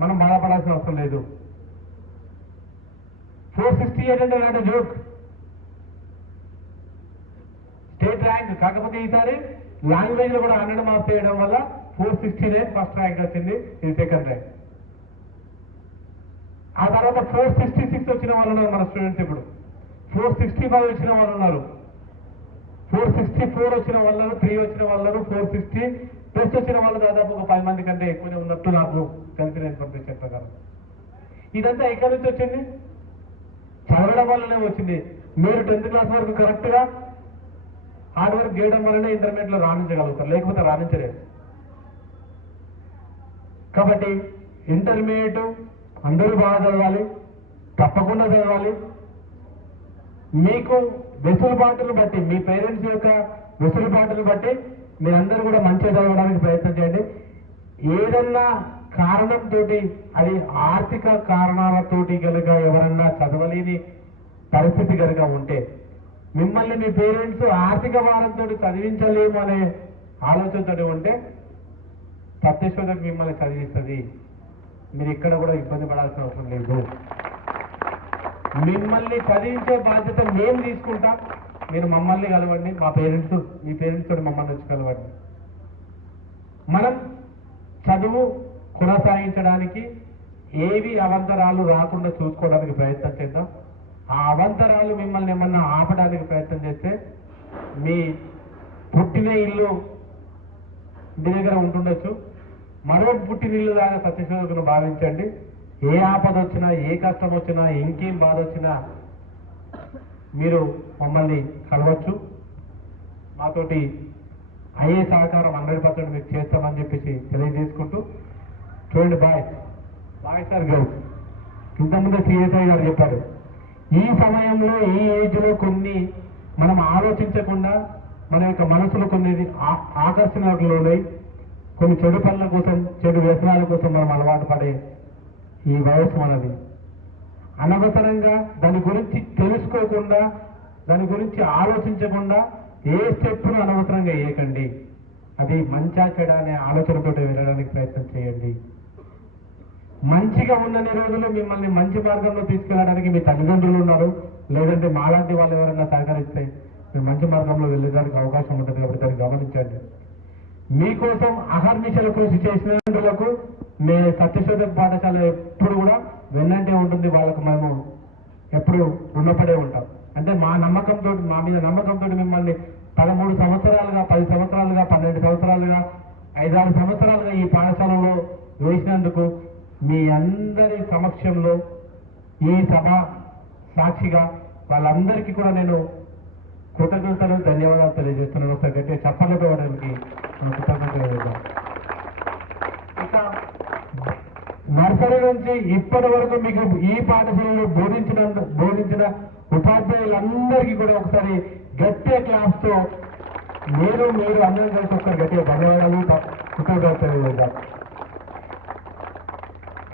మనం బాధపడాల్సిన అవసరం లేదు. 468 అంటే నాట్ జోక్. State rank. కాకపోతే ఈసారి లాంగ్వేజ్ లో కూడా 100 మార్క్స్ వేయడం వల్ల 469 ఫస్ట్ ర్యాంక్ వచ్చింది, ఇది సెకండ్ ర్యాంక్. ఆ తర్వాత 466 వచ్చిన వాళ్ళు ఉన్నారు మన స్టూడెంట్స్. ఇప్పుడు 465 వచ్చిన వాళ్ళు ఉన్నారు, 464 వచ్చిన వాళ్ళు, 3 వచ్చిన వాళ్ళు, 460 ప్లస్ వచ్చిన వాళ్ళు దాదాపు ఒక 10 మంది కంటే ఎక్కువనే ఉన్నట్టు నాకు తెలిసిన ఇన్ఫర్మేషన్ ప్రకారం. ఇదంతా ఎక్కడి నుంచి వచ్చింది? చదవడం వల్లనే వచ్చింది. మీరు 10th క్లాస్ వరకు కరెక్ట్ గా హార్డ్ వర్క్ చేయడం వల్లనే ఇంటర్మీడియట్ లో రాణించగలుగుతారు, లేకపోతే రాణించలేదు. కాబట్టి ఇంటర్మీడియట్ అందరూ బాగా చదవాలి, తప్పకుండా చదవాలి. మీకు వెసులుబాటును బట్టి, మీ పేరెంట్స్ యొక్క వెసులుబాటును బట్టి మీరందరూ కూడా మంచిగా చదవడానికి ప్రయత్నం చేయండి. ఏదన్నా కారణంతో, అది ఆర్థిక కారణాలతోటి కనుక ఎవరన్నా చదవలేని పరిస్థితి కనుక ఉంటే, మిమ్మల్ని మీ పేరెంట్స్ ఆర్థిక భారంతో చదివించలేము అనే ఆలోచనతో ఉంటే సత్యశోధకు మిమ్మల్ని చదివిస్తుంది. మీరు ఇక్కడ కూడా ఇబ్బంది పడాల్సిన అవసరం లేదు. మిమ్మల్ని చదివించే బాధ్యత మేము తీసుకుంటాం. మీరు మమ్మల్ని కలవండి, మా పేరెంట్స్, మీ పేరెంట్స్ తోటి మమ్మల్ని వచ్చి కలవండి. మనం చదువు కొనసాగించడానికి ఏవి అవంతరాలు రాకుండా చూసుకోవడానికి ప్రయత్నం చేద్దాం. ఆ అవంతరాలు మిమ్మల్ని ఏమన్నా ఆపడానికి ప్రయత్నం చేస్తే మీ పుట్టిన ఇల్లు ఇంటి దగ్గర ఉంటుండొచ్చు, మరో పుట్టినిల్లు లాగా సత్యశోధకును భావించండి. ఏ ఆపద వచ్చినా, ఏ కష్టం వచ్చినా, ఇంకేం బాధ వచ్చినా మీరు మమ్మల్ని కలవచ్చు. మాతోటి అయ్యే సహకారం 100% మీకు చేస్తామని చెప్పేసి తెలియజేసుకుంటూ, చూడండి బాయ్స్ ఆర్ గర్ల్స్, ఇంతకుముందే సిఎస్ఐ గారు చెప్పారు, ఈ సమయంలో ఈ ఏజ్లో కొన్ని మనం ఆలోచించకుండా మన యొక్క మనసులో కొన్ని ఆకర్షణలు ఉన్నాయి. కొన్ని చెడు పనుల కోసం, చెడు వ్యసనాల కోసం మనం అలవాటు పడే ఈ వయస్సు మనది. అనవసరంగా దాని గురించి తెలుసుకోకుండా, దాని గురించి ఆలోచించకుండా ఏ స్టెప్ను అనవసరంగా వేయకండి. అది మంచా చెడ అనే ఆలోచనతో వెళ్ళడానికి ప్రయత్నం చేయండి. మంచిగా ఉన్నన్ని రోజులు మిమ్మల్ని మంచి మార్గంలో తీసుకెళ్ళడానికి మీ తల్లిదండ్రులు ఉన్నారు, లేదంటే మాలాంటి వాళ్ళు ఎవరైనా సహకరిస్తే మీరు మంచి మార్గంలో వెళ్ళడానికి అవకాశం ఉంటుంది. కాబట్టి దాన్ని గమనించండి. మీకోసం అహర్నిశల కృషి చేసినందులకు మీ సత్యశోధక పాఠశాల ఎప్పుడు కూడా వెన్నంటే ఉంటుంది. వాళ్ళకు మేము ఎప్పుడు రుణపడే ఉంటాం. అంటే మా నమ్మకంతో, మా మీద నమ్మకంతో మిమ్మల్ని 13 సంవత్సరాలుగా, 10 సంవత్సరాలుగా, 12 సంవత్సరాలుగా, 5-6 సంవత్సరాలుగా ఈ పాఠశాలలో వేసినందుకు మీ అందరి సమక్షంలో ఈ సభ సాక్షిగా వాళ్ళందరికీ కూడా నేను కృతజ్ఞతలు, ధన్యవాదాలు తెలియజేస్తున్నాను. ఒకసారి గట్టిగా చప్పట్లతో వాడానికి కృతజ్ఞతలు తెలియజేద్దాం. ఇక నర్సరీ నుంచి ఇప్పటి వరకు మీకు ఈ పాఠశాలలో బోధించిన ఉపాధ్యాయులందరికీ కూడా ఒకసారి గట్టిగా క్లాస్ తో మీరు అందరూ కలిసి ఒకసారి గట్టిగా ధన్యవాదాలు, కృతజ్ఞతలు తెలియజేద్దాం.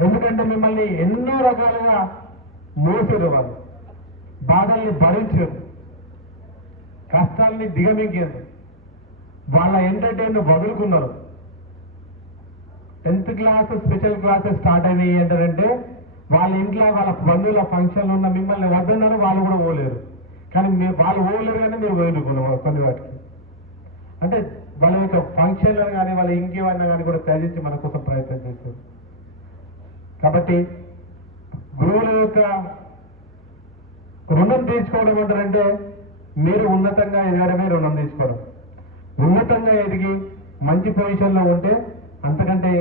ఎందుకంటే మిమ్మల్ని ఎన్నో రకాలుగా మోసారు, వాళ్ళు బాధల్ని భరించారు. కష్టాలని దిగమింగారు, వాళ్ళ ఎంటర్టైన్ వదులుకున్నారు. 10th class special classes start అయినాయి ఏంటంటే వాళ్ళ ఇంట్లో వాళ్ళ బంధువుల ఫంక్షన్లు ఉన్న మిమ్మల్ని వద్దన్నారు, వాళ్ళు కూడా పోలేరు. కానీ వాళ్ళు పోలేరు కానీ మీరు వదులుకున్నారు కొన్ని వాటికి. అంటే వాళ్ళ యొక్క ఫంక్షన్లను కానీ వాళ్ళ ఇంకేమైనా కానీ కూడా త్యజించి మన కోసం ప్రయత్నం చేస్తారు. కాబట్టి గురువుల యొక్క రుణం తీర్చుకోవడం అంటారంటే మీరు ఉన్నతంగా ఎదగడమే రుణం తీసుకోవడం. ఉన్నతంగా ఎదిగి మంచి పొజిషన్లో ఉంటే అంతకంటే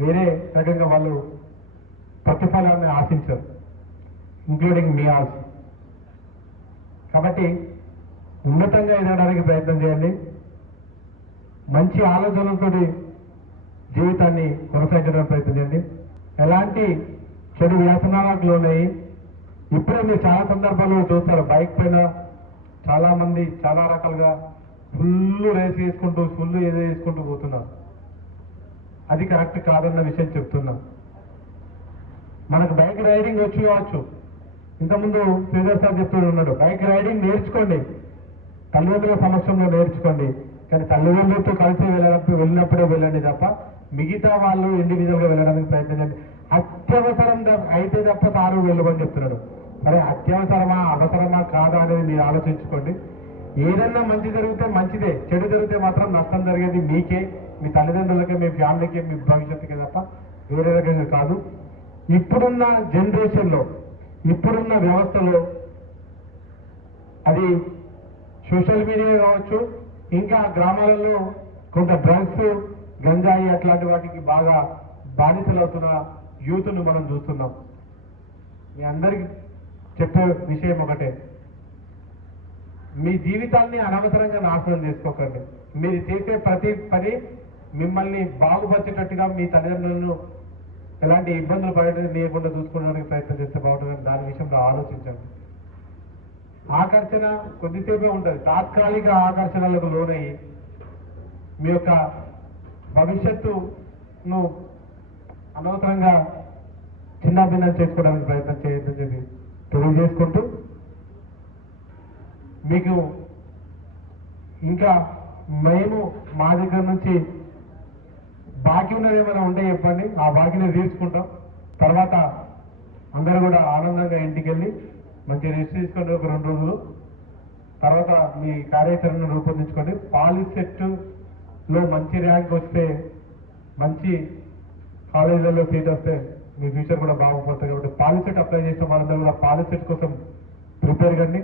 వేరే రకంగా వాళ్ళు ప్రతిఫలాన్ని ఆశించరు, ఇంక్లూడింగ్ మీ ఆల్సో. కాబట్టి ఉన్నతంగా ఎదగడానికి ప్రయత్నం చేయండి. మంచి ఆలోచనలతో జీవితాన్ని కొనసాగించడానికి ప్రయత్నం చేయండి. ఎలాంటి చెడు వ్యసనాలకు లోనయ్యి ఇప్పుడే మీరు చాలా సందర్భాల్లో చూస్తారు, బైక్ పైన చాలా మంది చాలా రకాలుగా ఫుల్ రేస్ చేసుకుంటూ ఫుల్ ఏదో చేసుకుంటూ పోతున్నారు. అది కరెక్ట్ కాదన్న విషయం చెప్తున్నాం. మనకు బైక్ రైడింగ్ వచ్చి కావచ్చు, ఇంతకుముందు శ్రీధర్ సార్ చెప్తూ ఉన్నాడు, బైక్ రైడింగ్ నేర్చుకోండి, తల్లిదండ్రుల సమక్షంలో నేర్చుకోండి. కానీ తల్లిదండ్రులతో కలిసి వెళ్ళినప్పుడే వెళ్ళండి తప్ప మిగతా వాళ్ళు ఇండివిజువల్గా వెళ్ళడానికి ప్రయత్నం చేయండి. అత్యవసరం అయితే తప్ప సారు వెళ్ళమని చెప్తున్నాడు. మరి అత్యవసరమా అవసరమా కాదా అనేది మీరు ఆలోచించుకోండి. ఏదన్నా మంచి జరిగితే మంచిదే, చెడు జరిగితే మాత్రం నష్టం జరిగేది మీకే, మీ తల్లిదండ్రులకే, మీ ఫ్యామిలీకే, మీ భవిష్యత్తుకే తప్ప వేరే రకంగా కాదు. ఇప్పుడున్న జనరేషన్లో, ఇప్పుడున్న వ్యవస్థలో అది సోషల్ మీడియా కావచ్చు, ఇంకా గ్రామాలలో కొంత డ్రగ్స్, గంజాయి అట్లాంటి వాటికి బాగా బానిసలవుతున్న యూత్ను మనం చూస్తున్నాం. మీ అందరికి చెప్పే విషయం ఒకటే, మీ జీవితాన్ని అనవసరంగా నాశనం చేసుకోకండి. మీరు చేసే ప్రతి పని మిమ్మల్ని బాగుపరిచేటట్టుగా మీ తల్లిదండ్రులను ఎలాంటి ఇబ్బందులు పడకుండా చూసుకోవడానికి ప్రయత్నం చేస్తే బాగుంటుందని దాని విషయంలో ఆలోచించండి. ఆకర్షణ కొద్దిసేపే ఉంటుంది, తాత్కాలిక ఆకర్షణలకు లోనయ్యి మీ యొక్క భవిష్యత్తును అనవసరంగా చిన్నభిన్నం చేసుకోవడానికి ప్రయత్నం చేయొద్దని చెప్పి తెలియజేసుకుంటూ, మీకు ఇంకా మేము మా దగ్గర నుంచి బాకీ ఉన్నది ఏమైనా ఉంటే చెప్పండి, ఆ బాకీని తీర్చుకుంటాం. తర్వాత అందరూ కూడా ఆనందంగా ఇంటికి వెళ్ళి మంచి రెస్ట్ తీసుకోండి ఒక 2 రోజులు. తర్వాత మీ కార్యాచరణను రూపొందించుకోండి. పాలిసెట్లో మంచి ర్యాంక్ వస్తే, మంచి కాలేజీలలో సీట్ వస్తే మీ ఫ్యూచర్ కూడా బాగుపడుతుంది. కాబట్టి పాలిసెట్ అప్లై చేసిన వాళ్ళందరూ కూడా పాలిసెట్ కోసం ప్రిపేర్ కండి.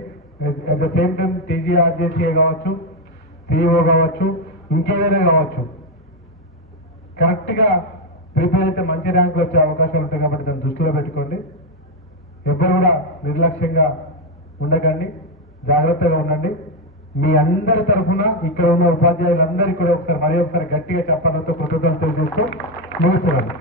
అట్ ద సేమ్ టైం టీజీఆర్జేసీఏ కావచ్చు, సిఇఓ కావచ్చు, ఇంకేదైనా కావచ్చు, కరెక్ట్గా ప్రిపేర్ అయితే మంచి ర్యాంకులు వచ్చే అవకాశాలు ఉంటాయి. కాబట్టి దాన్ని దృష్టిలో పెట్టుకోండి. ఎవ్వరు కూడా నిర్లక్ష్యంగా ఉండకండి, జాగ్రత్తగా ఉండండి. మీ అందరి తరఫున ఇక్కడ ఉన్న ఉపాధ్యాయులందరికీ కూడా ఒకసారి గట్టిగా చెప్పాలతో కృతజ్ఞతలు తెలియజేస్తూ ముగిస్తున్నాను.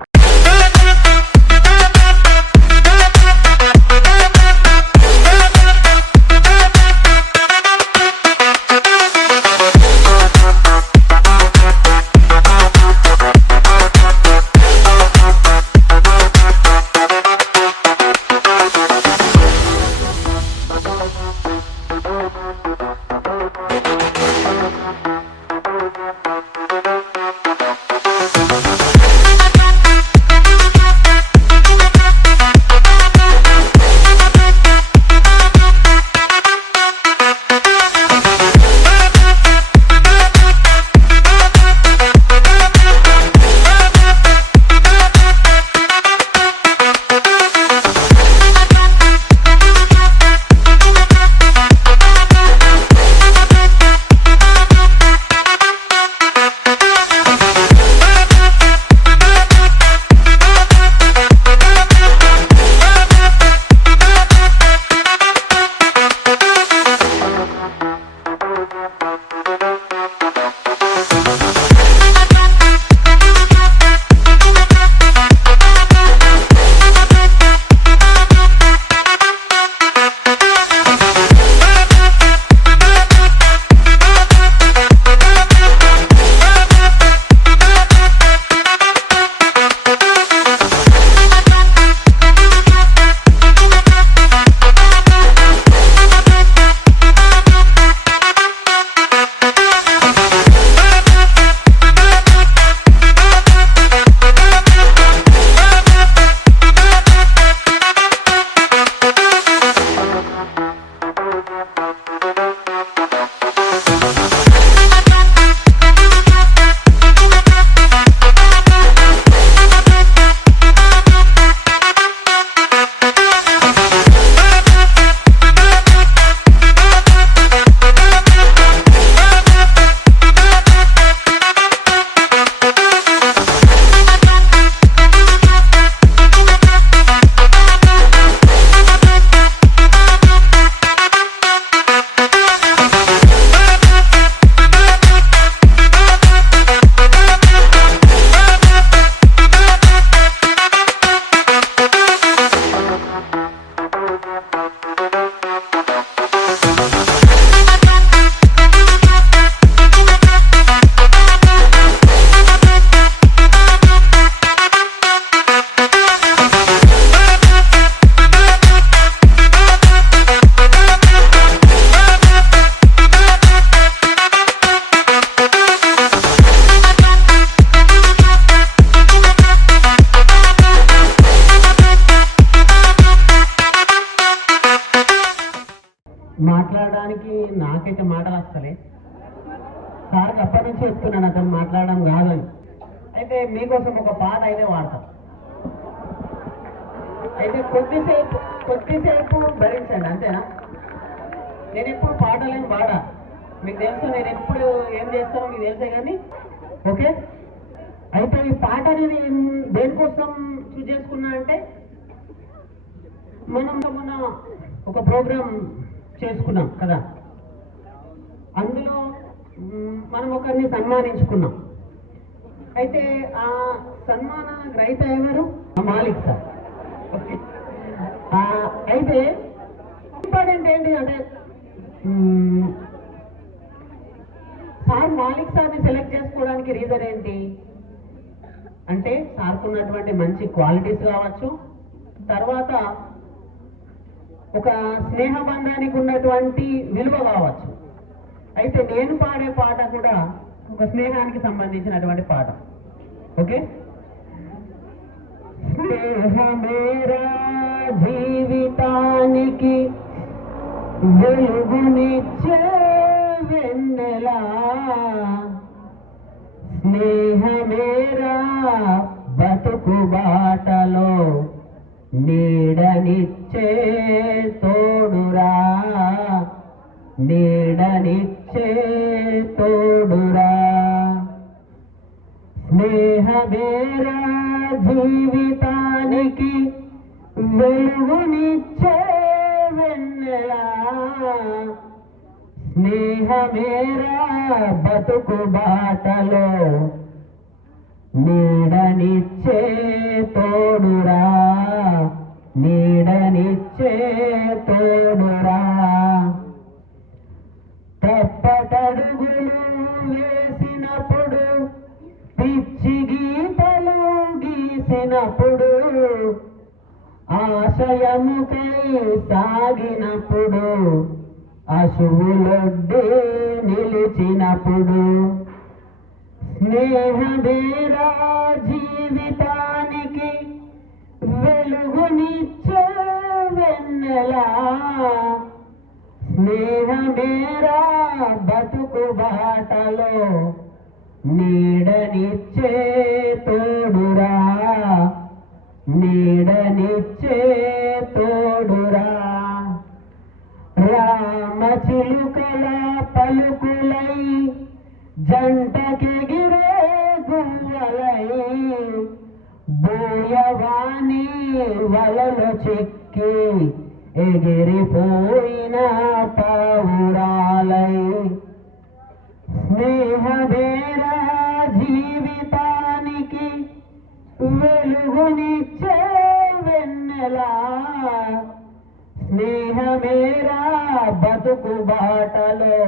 మాట్లాడడానికి నాకైతే మాటలు వస్తలే. సార్కి అప్పటి నుంచి చెప్తున్నాను అతను మాట్లాడడం కాదని. అయితే మీకోసం ఒక పాట అయితే వాడతాం. అయితే కొద్దిసేపు భరించండి, అంతేనా? నేను ఎప్పుడు పాటలేం పాడా, మీకు తెలుసు. నేను ఎప్పుడు ఏం చేస్తానో మీకు తెలుసే కానీ, ఓకే? అయితే ఈ పాటని నేను దేనికోసం చూస్ చేసుకున్నా అంటే, మొన్న ఒక ప్రోగ్రామ్ చేసుకున్నాం కదా, అందులో మనం ఒకరిని సన్మానించుకున్నాం. అయితే ఆ సన్మాన గ్రహీత ఎవరు? మాలిక్ సార్. ఓకే. అయితే ఇంపార్టెంట్ ఏంటి అంటే, సార్ మాలిక్ సార్ని సెలెక్ట్ చేసుకోవడానికి రీజన్ ఏంటి అంటే, సార్కు ఉన్నటువంటి మంచి క్వాలిటీస్ కావచ్చు, తర్వాత ఒక స్నేహ బంధానికి ఉన్నటువంటి విలువ కావచ్చు. అయితే నేను పాడే పాట కూడా ఒక స్నేహానికి సంబంధించినటువంటి పాట. ఓకే? స్నేహమేరా జీవితానికి వెలుగునిచ్చే వెన్నెలా, స్నేహమేరా బతుకు బాటలో నీడనిచ్చే తోడురా, నీడనిచ్చే తోడురా. స్నేహమేరా జీవితానికి వెలుగునిచ్చే వెన్నెలా, స్నేహమేరా బతుకు బాటలో నీడనిచ్చే తోడురా, నీడనిచ్చే తోడురా. తప్పటడుగులు వేసినప్పుడు, పిచ్చి గీతలు గీసినప్పుడు, ఆశయముకై సాగినప్పుడు, అశువులొడ్డే నిలిచినప్పుడు, స్నేహమేరా జీవితానికి వెలుగునిచ్చే వెన్నెలా, స్నేహమేరా బతుకు బాటలో నీడనిచ్చే తోడురా, నీడనిచ్చే తోడురా. రామచిలుకల పలుకులై జంటకెగిరే గువ్వలై, బోయవాణి వలలో చెక్కి ఎగిరిపోయిన పావురాలై, స్నేహమేరా జీవితానికి వెలుగునిచ్చే వెన్నెలా, స్నేహమేరా బతుకు బాటలో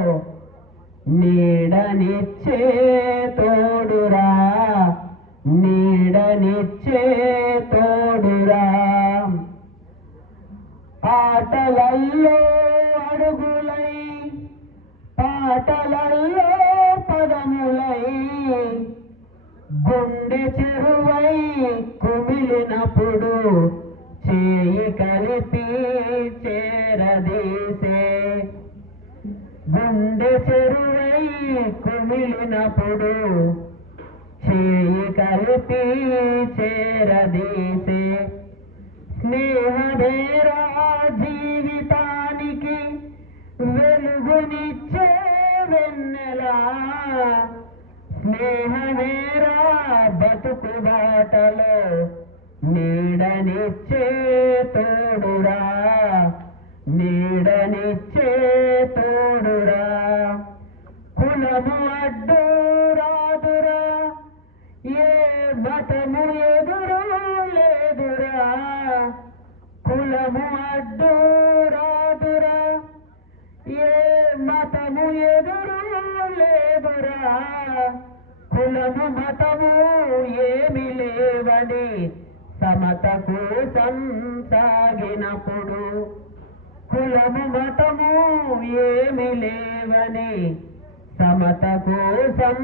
నీడనిచ్చే తోడురా, నీడనిచ్చే తోడురా. ఆటలల్లో అడుగులై, పాటలల్లో పదములై, గుండె చెరువై కుమిలినప్పుడు చేయి కలిపి చేరదీసే, గుండె చెరువై కుమిలినప్పుడు చేయి కలిపి చేరదీసే, స్నేహమేరా జీవితానికి వెలుగునిచ్చే వెన్నెలా, స్నేహమేరా బతుకు బాటలో నీడనిచ్చే తోడురా, నీడనిచ్చే తోడురా. కులము అడ్డు రాదురా, ఏ మతము ఎదురు లేదురా, కులము అడ్డు రాదురా, ఏ మతము ఎదురు లేదురా, కులము మతము ఏమి లేవని సమత కోసం సాగినప్పుడు, కులము మతము ఏమి లేవని సమత కోసం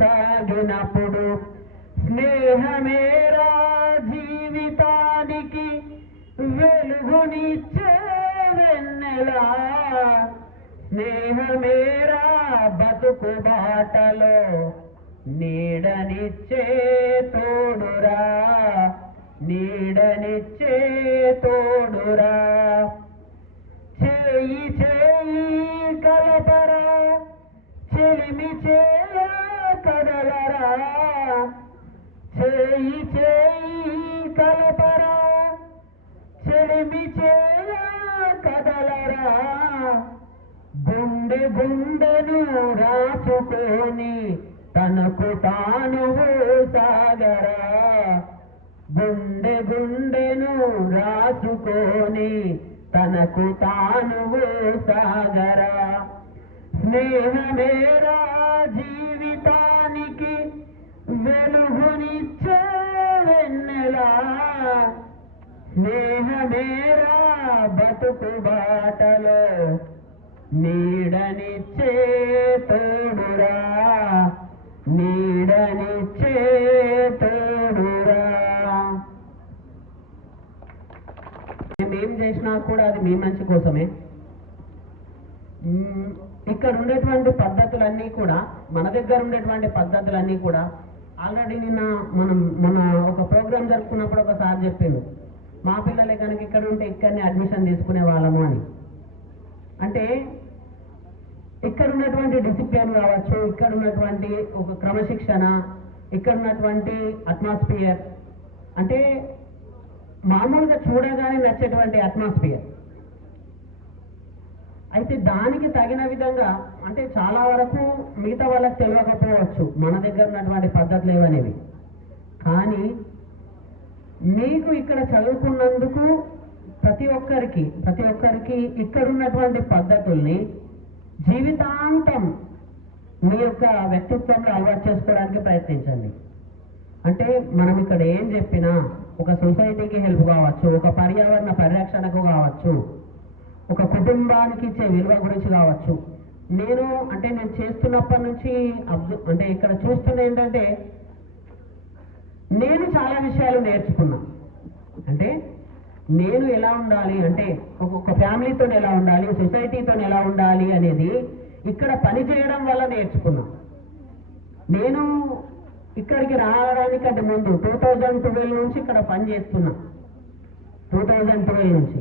సాగినప్పుడు, స్నేహమేరా జీవితానికి వెలుగునిచ్చే వెన్నెలా, స్నేహమేరా బతుకు బాటలో నీడనిచ్చే తోడురా, నీడనిచ్చే తోడురా. చేయి చేయి కలపరా, చెలిమి చేయ కదలరా. చేయి చేయి కలపరా, చెలిమి చేయ కదలరా. గుండె గుండెను రాసుకొని తనకు తాను సాగరా. గుండె గుండెను రాసుకొని తనకు తాను సాగరా. స్నేహమేరా జీవితానికి వెలుగునిచ్చే వెన్నెలా. స్నేహమేరా బతుకు బాటలో నీడనిచ్చే తోడురా, నీడనిచ్చే తోడురా. మేమేం చేసినా కూడా అది మీ మంచి కోసమే. ఇక్కడ ఉండేటువంటి పద్ధతులన్నీ కూడా, మన దగ్గర ఉండేటువంటి పద్ధతులన్నీ కూడా ఆల్రెడీ నిన్న మన ఒక ప్రోగ్రామ్ జరుపుకున్నప్పుడు ఒకసారి చెప్పిండు, మా పిల్లలే కనుక ఇక్కడ ఉంటే ఇక్కడనే అడ్మిషన్ తీసుకునే వాళ్ళము అని. అంటే ఇక్కడ ఉన్నటువంటి డిసిప్లిన్ కావచ్చు, ఇక్కడ ఉన్నటువంటి ఒక క్రమశిక్షణ, ఇక్కడ ఉన్నటువంటి అట్మాస్ఫియర్, అంటే మామూలుగా చూడగానే నచ్చేటువంటి అట్మాస్ఫియర్. అయితే దానికి తగిన విధంగా, అంటే చాలా వరకు మిగతా వాళ్ళకి తెలియకపోవచ్చు మన దగ్గర ఉన్నటువంటి పద్ధతులు ఏవనేవి, కానీ మీకు ఇక్కడ చదువుకున్నందుకు ప్రతి ఒక్కరికి ఇక్కడ ఉన్నటువంటి పద్ధతుల్ని జీవితాంతం మీ యొక్క వ్యక్తిత్వంలో అలవాటు చేసుకోవడానికి ప్రయత్నించండి. అంటే మనం ఇక్కడ ఏం చెప్పినా ఒక సొసైటీకి హెల్ప్ కావచ్చు, ఒక పర్యావరణ పరిరక్షణకు కావచ్చు, ఒక కుటుంబానికి ఇచ్చే విలువ గురించి కావచ్చు. నేను చేస్తున్నప్పటి నుంచి అంటే ఇక్కడ చూస్తున్న ఏంటంటే నేను చాలా విషయాలు నేర్చుకున్నా. అంటే నేను ఎలా ఉండాలి, అంటే ఒక ఫ్యామిలీతో ఎలా ఉండాలి, సొసైటీతో ఎలా ఉండాలి అనేది ఇక్కడ పని చేయడం వల్ల నేర్చుకున్నా. నేను ఇక్కడికి రావడానికంటే ముందు 2012 నుంచి ఇక్కడ పని చేస్తున్నా. 2012 నుంచి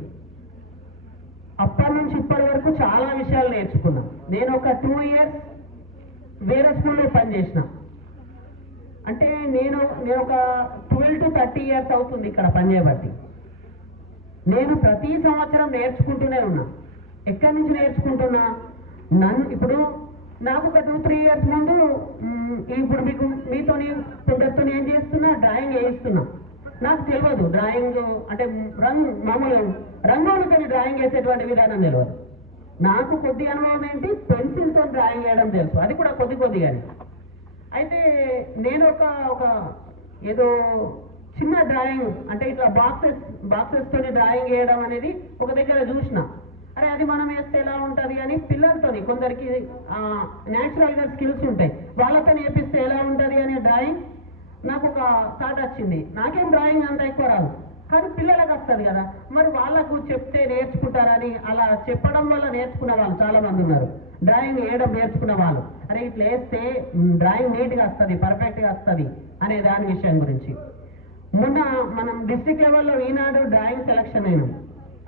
అప్పటి నుంచి ఇప్పటి వరకు చాలా విషయాలు నేర్చుకున్నా. నేను ఒక 2 years వేరే స్కూల్లో పనిచేసిన. అంటే నేను ఒక 12 to 30 years అవుతుంది ఇక్కడ పనిచేయబట్టి. నేను ప్రతి సంవత్సరం నేర్చుకుంటూనే ఉన్నా. ఎక్కడి నుంచి నేర్చుకుంటున్నా? ఇప్పుడు నాకు ఒక 2-3 years ముందు ఇప్పుడు మీతోని ఏం చేస్తున్నా, డ్రాయింగ్ వేయిస్తున్నా. నాకు తెలియదు డ్రాయింగ్ అంటే మామూలు రంగులతో డ్రాయింగ్ వేసేటువంటి విధానం తెలియదు. నాకు కొద్ది అనుభవం ఏంటి, పెన్సిల్తో డ్రాయింగ్ వేయడం తెలుసు, అది కూడా కొద్దిగానే. అయితే నేను ఒక ఏదో చిన్న డ్రాయింగ్, అంటే ఇట్లా బాక్సెస్ తోని డ్రాయింగ్ వేయడం అనేది ఒక దగ్గర చూసిన. అరే అది మనం వేస్తే ఎలా ఉంటుంది అని పిల్లలతోని, కొందరికి న్యాచురల్గా స్కిల్స్ ఉంటాయి, వాళ్ళతో నేర్పిస్తే ఎలా ఉంటుంది అనే డ్రాయింగ్ నాకు ఒక థాట్ వచ్చింది. నాకేం డ్రాయింగ్ అంత ఎక్కువ రాదు, కానీ పిల్లలకు వస్తుంది కదా, మరి వాళ్ళకు చెప్తే నేర్చుకుంటారని అలా చెప్పడం వల్ల నేర్చుకున్న వాళ్ళు చాలా మంది ఉన్నారు. డ్రాయింగ్ వేయడం నేర్చుకున్న వాళ్ళు, అరే ఇట్లా వేస్తే డ్రాయింగ్ నీట్గా వస్తుంది, పర్ఫెక్ట్గా వస్తుంది అనే దాని విషయం గురించి. మొన్న మనం డిస్ట్రిక్ట్ లెవెల్లో ఈనాడు డ్రాయింగ్ సెలక్షన్ అయినాం.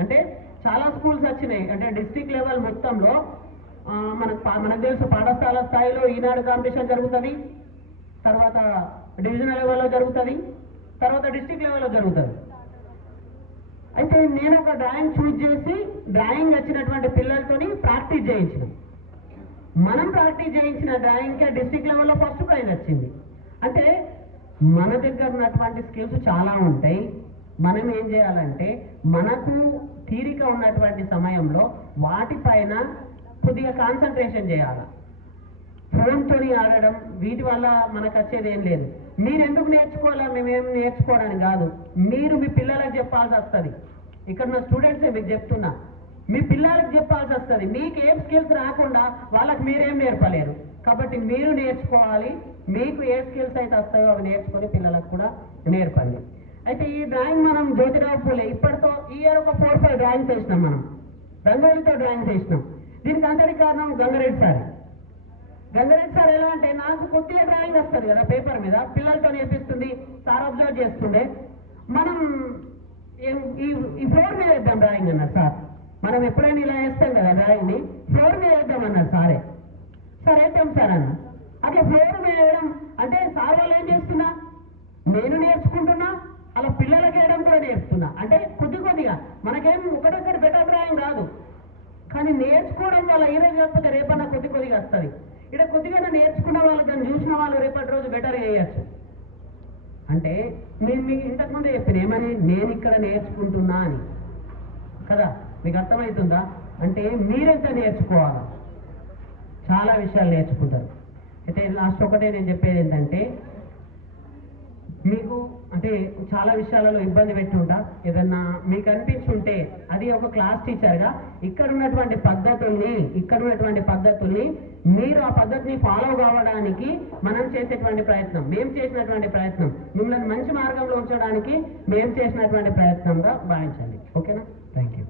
అంటే చాలా స్కూల్స్ వచ్చినాయి. అంటే డిస్ట్రిక్ట్ లెవెల్ మొత్తంలో మనకు తెలుసు పాఠశాల స్థాయిలో ఈనాడు కాంపిటీషన్ జరుగుతుంది, తర్వాత డివిజనల్ లెవెల్లో జరుగుతుంది, తర్వాత డిస్ట్రిక్ట్ లెవెల్లో జరుగుతుంది. అయితే నేను ఒక డ్రాయింగ్ చూజ్ చేసి డ్రాయింగ్ వచ్చినటువంటి పిల్లలతోని ప్రాక్టీస్ చేయించిన. మనం ప్రాక్టీస్ చేయించిన డ్రాయింగ్కి డిస్ట్రిక్ట్ లెవెల్లో ఫస్ట్ ప్రైజ్ వచ్చింది. అంటే మన దగ్గర ఉన్నటువంటి స్కిల్స్ చాలా ఉంటాయి. మనం ఏం చేయాలంటే మనకు తీరిక ఉన్నటువంటి సమయంలో వాటిపైన కొద్దిగా కాన్సన్ట్రేషన్ చేయాలి. ఫోన్తో ఆడడం వీటి వల్ల మనకు వచ్చేది ఏం లేదు. మీరు ఎందుకు నేర్చుకోవాలా, మేమేం నేర్చుకోవడానికి కాదు, మీరు మీ పిల్లలకు చెప్పాల్సి వస్తుంది. ఇక్కడ నా స్టూడెంట్సే మీకు చెప్తున్నా, మీ పిల్లలకు చెప్పాల్సి వస్తుంది. మీకు ఏం స్కిల్స్ రాకుండా వాళ్ళకి మీరేం నేర్పలేరు. కాబట్టి మీరు నేర్చుకోవాలి. మీకు ఏ స్కిల్స్ అయితే వస్తాయో అవి నేర్చుకొని పిల్లలకు కూడా నేర్పండి. అయితే ఈ డ్రాయింగ్ మనం జ్యోతిరావు పూలే ఇప్పటితో ఈ ఇయర్ ఒక 4-5 డ్రాయింగ్స్ వేసినాం. మనం రంగోలితో డ్రాయింగ్స్ వేసినాం. దీనికి అంతటి కారణం గంగారెడ్డి సార్. గంగారెడ్డి సార్ ఎలా అంటే నాకు కొద్దిగా డ్రాయింగ్ వస్తుంది కదా పేపర్ మీద, పిల్లలతో నేర్పిస్తుంది, సార్ అబ్జర్వ్ చేస్తుండే. మనం ఈ ఫ్లోర్ మీద వేద్దాం డ్రాయింగ్ అన్నారు సార్. మనం ఎప్పుడైనా ఇలా వేస్తాం కదా డ్రాయింగ్ని, ఫ్లోర్ మీద వేద్దామన్నారు సారే. సార్ వేద్దాం సార్ అన్న. అట్లా ఫ్లోర్ మీద వేయడం అంటే సార్ వాళ్ళు ఏం చేస్తున్నా, నేను నేర్చుకుంటున్నా, అలా పిల్లలకి వేయడం కూడా నేర్పుతున్నా. అంటే కొద్దిగా మనకేం ఒకటేసారి బెటర్ డ్రాయింగ్ రాదు, కానీ నేర్చుకోవడం వల్ల ఈరోజు కాకపోతే రేపన్నా కొద్దిగా వస్తుంది. ఇక్కడ కొద్దిగా నేర్చుకున్న వాళ్ళు, దాన్ని చూసిన వాళ్ళు రేపటి రోజు బెటర్గా వేయచ్చు. అంటే నేను మీకు ఇంతకుముందే చెప్పిన ఏమని, నేను ఇక్కడ నేర్చుకుంటున్నా అని కదా. మీకు అర్థమవుతుందా? అంటే మీరెంత నేర్చుకోవాలా, చాలా విషయాలు నేర్చుకుంటారు. అయితే లాస్ట్ ఒకటే నేను చెప్పేది ఏంటంటే, మీకు అంటే చాలా విషయాలలో ఇబ్బంది పెట్టుంటా, ఏదన్నా మీకు అనిపించుంటే అది ఒక క్లాస్ టీచర్గా ఇక్కడ ఉన్నటువంటి పద్ధతుల్ని మీరు ఆ పద్ధతిని ఫాలో కావడానికి మనం చేసేటువంటి ప్రయత్నం, మేము చేసినటువంటి ప్రయత్నం, మిమ్మల్ని మంచి మార్గంలో ఉంచడానికి మేము చేసినటువంటి ప్రయత్నంగా భావించండి. ఓకేనా? Thank you.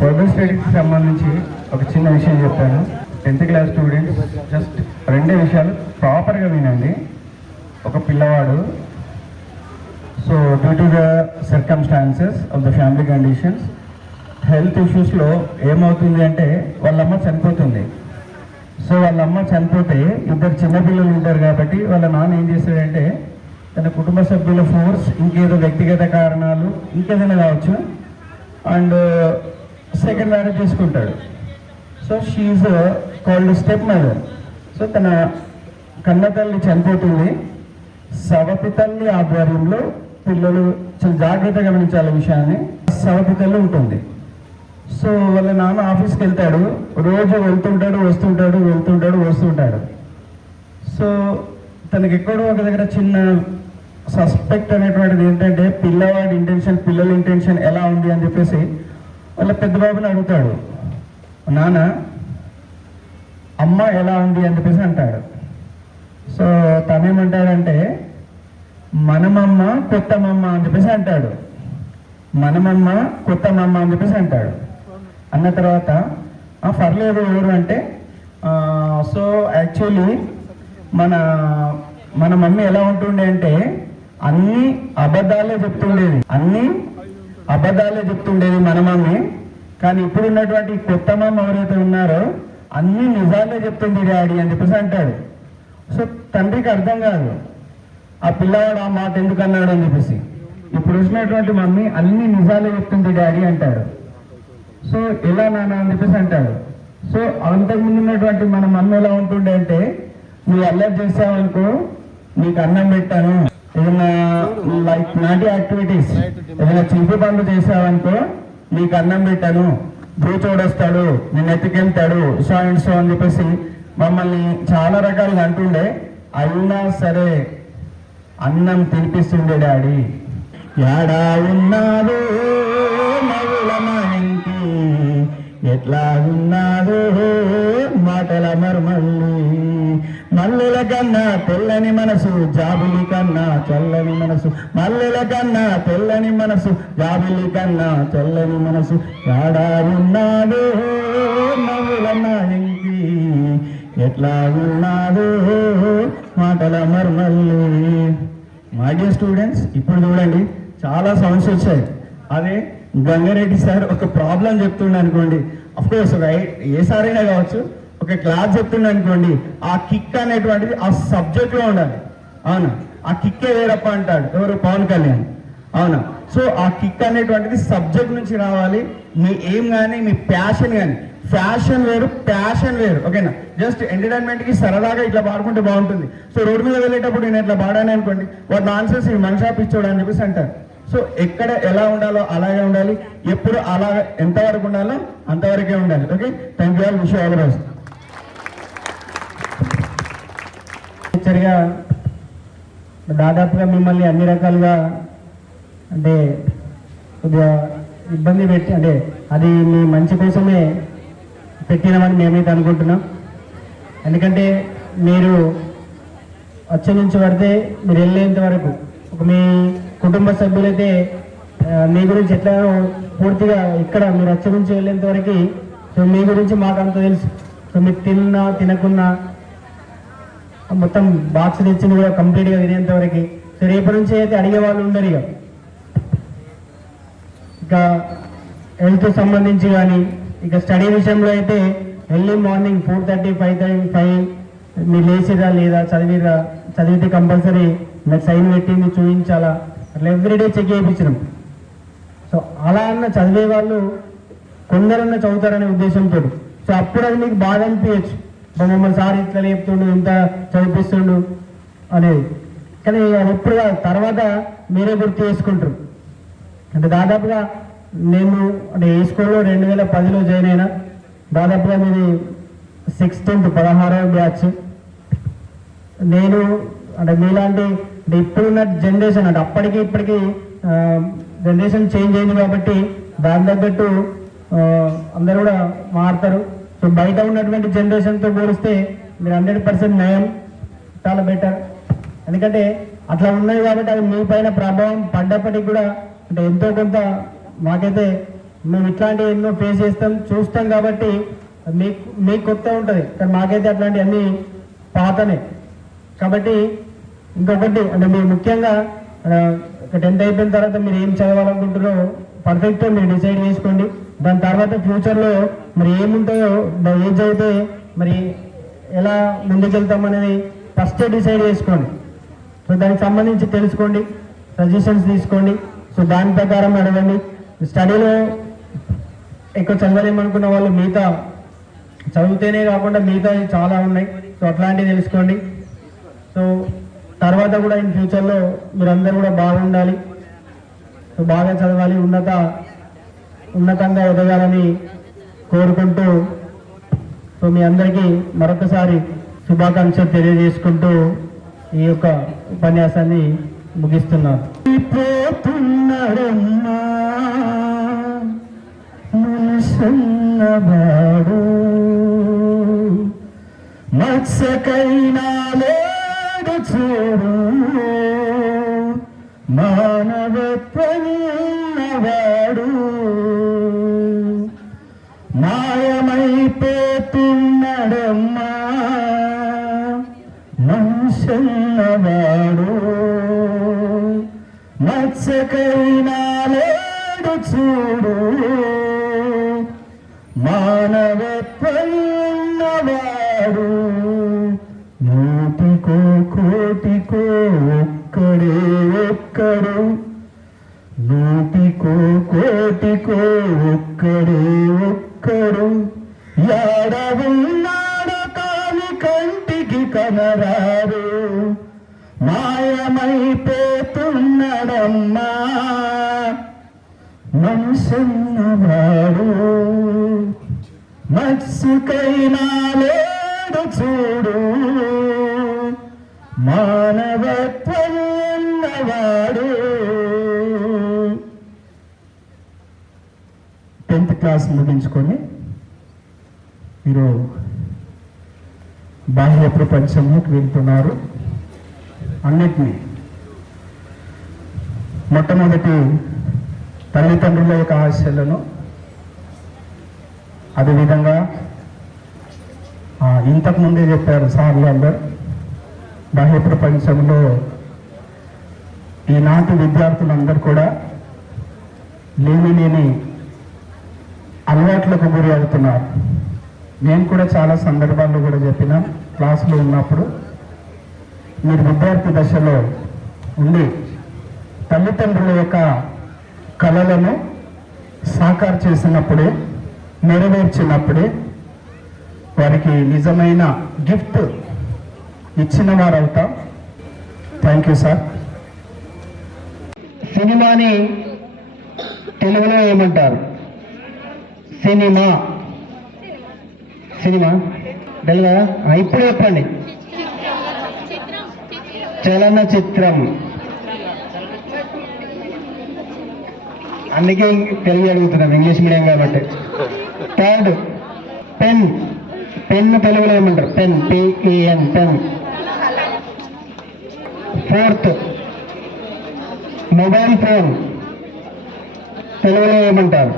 ఫర్దర్ స్టడీస్కి సంబంధించి ఒక చిన్న విషయం చెప్తాను. 10th క్లాస్ స్టూడెంట్స్ జస్ట్ రెండే విషయాలు ప్రాపర్గా వినండి. ఒక పిల్లవాడు so due to the circumstances of the family conditions health ఇష్యూస్లో ఏమవుతుంది అంటే వాళ్ళ అమ్మ చనిపోతుంది. సో వాళ్ళ అమ్మ చనిపోతే ఇద్దరు చిన్నపిల్లలు ఉంటారు కాబట్టి వాళ్ళ నాన్న ఏం చేస్తాడంటే తన కుటుంబ సభ్యుల ఫోర్స్, ఇంకేదో వ్యక్తిగత కారణాలు, ఇంకేదైనా కావచ్చు, అండ్ సెకండ్ మ్యారేజ్ చేసుకుంటాడు. So she called step mother. So తన కన్న తల్లి చనిపోతుంది. సవతి తల్లి ఆధ్వర్యంలో పిల్లలు చాలా జాగ్రత్తగా గమనించాలి విషయాన్ని. సవతికల్లో ఉంటుంది. సో వాళ్ళ నాన్న ఆఫీస్కి వెళ్తాడు, రోజు వెళ్తుంటాడు వస్తుంటాడు. సో తనకి ఎక్కడో ఒక దగ్గర చిన్న సస్పెక్ట్ అనేటువంటిది ఏంటంటే పిల్లవాడి ఇంటెన్షన్, పిల్లల ఇంటెన్షన్ ఎలా ఉంది అని చెప్పేసి వాళ్ళ పెద్ద బాబుని అడుగుతాడు, నాన్న అమ్మ ఎలా ఉంది అని చెప్పేసి అంటాడు. సో తనేమంటాడంటే మనమమ్మ కొత్తమమ్మ అని చెప్పేసి అంటాడు. మనమమ్మ కొత్తమమ్మ అని చెప్పేసి అంటాడు. అన్న తర్వాత పర్లేదు ఎవరు అంటే సో యాక్చువల్లీ మన మమ్మీ ఎలా ఉంటుండే అంటే అన్ని అబద్ధాలే చెప్తుండేది మన మమ్మీ. కానీ ఇప్పుడు ఉన్నటువంటి కొత్త మమ్మ ఎవరైతే ఉన్నారో అన్ని నిజాలే చెప్తుంది డాడీ అని చెప్పేసి అంటాడు. సో తండ్రికి అర్థం కాదు ఆ పిల్లవాడు ఆ మాట ఎందుకు అన్నాడు అని చెప్పేసి. ఇప్పుడు వచ్చినటువంటి మమ్మీ అన్ని నిజాలే చెప్తుంది డాడీ అంటాడు. సో ఎలా నాన్న అని చెప్పేసి అంటాడు. సో అంతకుముందు ఉన్నటువంటి మన మమ్మీ ఎలా ఉంటుండే అంటే నువ్వు అల్లరి చేసావనుకో నీకు అన్నం పెట్టాను, ఏదైనా లైక్ నాటి యాక్టివిటీస్ ఏదైనా చిలిపి పనులు చేసావనుకో నీకు అన్నం పెట్టాను, బ్రూచోడొస్తాడు, నేను ఎత్తుకెళ్తాడు, సో అండ్ సో అని చెప్పేసి మమ్మల్ని చాలా రకాలుగా అంటుండే. అయినా సరే అన్నం తినిపిస్తుండే డాడీ. యాడా ఉన్నాడు మగులమానికి, ఎట్లా ఉన్నాడు మాటల మర్మల్లి, మల్లెల కన్నా తెల్లని మనసు జాబిలి కన్నా చల్లని మనసు, మల్లెల కన్నా తెల్లని మనసు జాబిలి కన్నా చల్లని మనసు, యాడా ఉన్నాడు మగులమానికి, ఎట్లా ఉన్నాడు మాటల మర్మల్లి. మై డియర్ స్టూడెంట్స్, ఇప్పుడు చూడండి చాలా సౌండ్స్ వచ్చాయి. అదే గంగారెడ్డి సార్ ఒక ప్రాబ్లం చెప్తుండే అనుకోండి, అఫ్ కోర్స్ ఏ సార్ అయినా కావచ్చు, ఒక క్లాస్ చెప్తుండే అనుకోండి, ఆ కిక్ అనేటువంటిది ఆ సబ్జెక్ట్లో ఉండాలి. అవునా? ఆ కిక్కే వేరప్ప అంటాడు ఎవరు, పవన్ కళ్యాణ్. అవునా? సో ఆ కిక్ అనేటువంటిది సబ్జెక్ట్ నుంచి రావాలి. మీ ఏం కానీ మీ ప్యాషన్ కానీ, ఫ్యాషన్ వేరు ప్యాషన్ వేరు. ఓకేనా? జస్ట్ ఎంటర్టైన్మెంట్కి సరదాగా ఇట్లా పాడుకుంటే బాగుంటుంది. సో రోడ్డు మీద వెళ్ళేటప్పుడు నేను ఇట్లా పాడాను అనుకోండి, వాడు నాన్సెన్స్ ఈ మనిషి పిచ్చోడు అని చెప్పేసి అంటారు. సో ఎక్కడ ఎలా ఉండాలో అలాగే ఉండాలి, ఎప్పుడు అలా ఎంతవరకు ఉండాలో అంతవరకే ఉండాలి. Okay, thank you all, wish you all the best. దాదాపుగా మిమ్మల్ని అన్ని రకాలుగా అంటే కొద్దిగా ఇబ్బంది పెట్టి, అంటే అది మీ మంచి కోసమే పెట్టినామని మేమైతే అనుకుంటున్నాం. ఎందుకంటే మీరు వచ్చే నుంచి పడితే మీరు వెళ్ళేంత వరకు ఒక మీ కుటుంబ సభ్యులైతే మీ గురించి ఎట్లా పూర్తిగా ఇక్కడ మీరు వచ్చే నుంచి వెళ్ళేంత వరకు సో మీ గురించి మాకు అంత తెలుసు. సో మీకు తిన్నా తినకున్నా మొత్తం బాక్స్ తెచ్చింది కూడా కంప్లీట్గా తినేంత వరకు. సో రేపటి నుంచి అయితే అడిగే వాళ్ళు ఉండరు. ఇక హెల్త్ సంబంధించి కానీ, ఇక స్టడీ విషయంలో అయితే ఎర్లీ మార్నింగ్ 4:30, 5:35 మీరు లేచిరా లేదా చదివితే కంపల్సరీ నాకు సైన్ పెట్టింది చూపించాలా, అట్లా ఎవ్రీడే చెక్ చేయించడం. సో అలా అన్న చదివే వాళ్ళు కొందరన్నా చదువుతారనే ఉద్దేశంతో. సో అప్పుడు అది మీకు బాధ అనిపించచ్చు, మమ్మల్ని సార్ ఇట్లా లేపుతుండు, ఇంత చదివిపిస్తుండు అనేది. కానీ అది ఎప్పుడు తర్వాత మీరే గుర్తు చేసుకుంటారు. అంటే దాదాపుగా నేను అంటే ఏ స్కూల్లో 2010లో జాయిన్ అయినా, దాదాపుగా మీది 16వ బ్యాచ్. నేను అంటే మీలాంటి అంటే ఇప్పుడున్న జనరేషన్ అంటే అప్పటికి ఇప్పటికీ జనరేషన్ చేంజ్ అయింది కాబట్టి దాని తగ్గట్టు అందరూ కూడా మారుతారు. సో బయట ఉన్నటువంటి జనరేషన్తో పోలిస్తే మీరు 100% నయం, చాలా బెటర్. ఎందుకంటే అట్లా ఉన్నది కాబట్టి అది మీ పైన ప్రభావం పడ్డప్పటికి కూడా అంటే ఎంతో కొంత మాకైతే మేము ఇట్లాంటివి ఎన్నో ఫేస్ చేస్తాం చూస్తాం కాబట్టి మీకు కొత్త ఉంటుంది, కానీ మాకైతే అట్లాంటివి అన్నీ పాతనే. కాబట్టి ఇంకొకటి అంటే మీరు ముఖ్యంగా 10th అయిపోయిన తర్వాత మీరు ఏం చదవాలనుకుంటారో పర్ఫెక్ట్గా మీరు డిసైడ్ చేసుకోండి. దాని తర్వాత ఫ్యూచర్లో మరి ఏముంటాయో ఏం చదివితే మరి ఎలా ముందుకెళ్తాం అనేది ఫస్ట్ డిసైడ్ చేసుకోండి. సో దానికి సంబంధించి తెలుసుకోండి, సజెషన్స్ తీసుకోండి. సో దాని ప్రకారం అడగండి. స్టడీలో ఎక్కువ చదవలేమనుకున్న వాళ్ళు మిగతా చదివితేనే కాకుండా మిగతా చాలా ఉన్నాయి. సో అట్లాంటివి తెలుసుకోండి. సో తర్వాత కూడా ఇన్ ఫ్యూచర్లో మీరందరూ కూడా బాగుండాలి. సో బాగా చదవాలి, ఉన్నతంగా ఎదగాలని కోరుకుంటూ సో మీ అందరికీ మరొకసారి శుభాకాంక్షలు తెలియజేసుకుంటూ ఈ యొక్క ఉపన్యాసాన్ని ముగిస్తున్నాను. మనసున్నవాడు మత్స్యకైనా లేడు చూడు, మానవత్వమున్నవాడు మాయమైపోతున్నడమ్మా మనుషున్నవాడు, మత్స్యకైనా లేడు చూడు, మానవత్వమున్నవాడు నూటికో కోటికో ఒక్కడే ఒక్కడు, నూటికో కోటికో ఒక్కడే ఒక్కడు, యాడ ఉన్నాడో కాని కంటికి కనరారు, మాయమైపోతున్నడమ్మా మనసున్నవాడు, మత్స్యకైనా లేడు చూడు, మానవత్వం ఉన్నవాడు. 10th క్లాస్ ముగించుకొని మీరు బాహ్య ప్రపంచంలోకి వెళ్తున్నారు. అన్నిటినీ మొట్టమొదటి తల్లిదండ్రుల యొక్క ఆశలను, అదేవిధంగా ఇంతకుముందే చెప్పారు సార్లు అందరు, బాహ్య ప్రపంచంలో ఈనాటి విద్యార్థులందరూ కూడా లేని అలవాట్లకు గురి అవుతున్నారు. నేను కూడా చాలా సందర్భాల్లో కూడా చెప్పిన, క్లాసులో ఉన్నప్పుడు మీరు విద్యార్థి దశలో ఉండి తల్లిదండ్రుల యొక్క కళలను సాకారం చేసినప్పుడే, నెరవేర్చినప్పుడే వారికి నిజమైన గిఫ్ట్ ఇచ్చిన వారు అవుతాం. Thank you sir. సినిమాని తెలుగులో ఏమంటారు? సినిమా తెలుగా? ఇప్పుడు చెప్పండి. చలనచిత్రం. అందుకే తెలుగు అడుగుతున్నాం, ఇంగ్లీష్ మీడియం కాబట్టి. థర్డ్, పెన్ తెలుగులో ఏమంటారు? Pen, PEN, pen. Fourth, mobile phone తెలుగులో ఏమంటారు?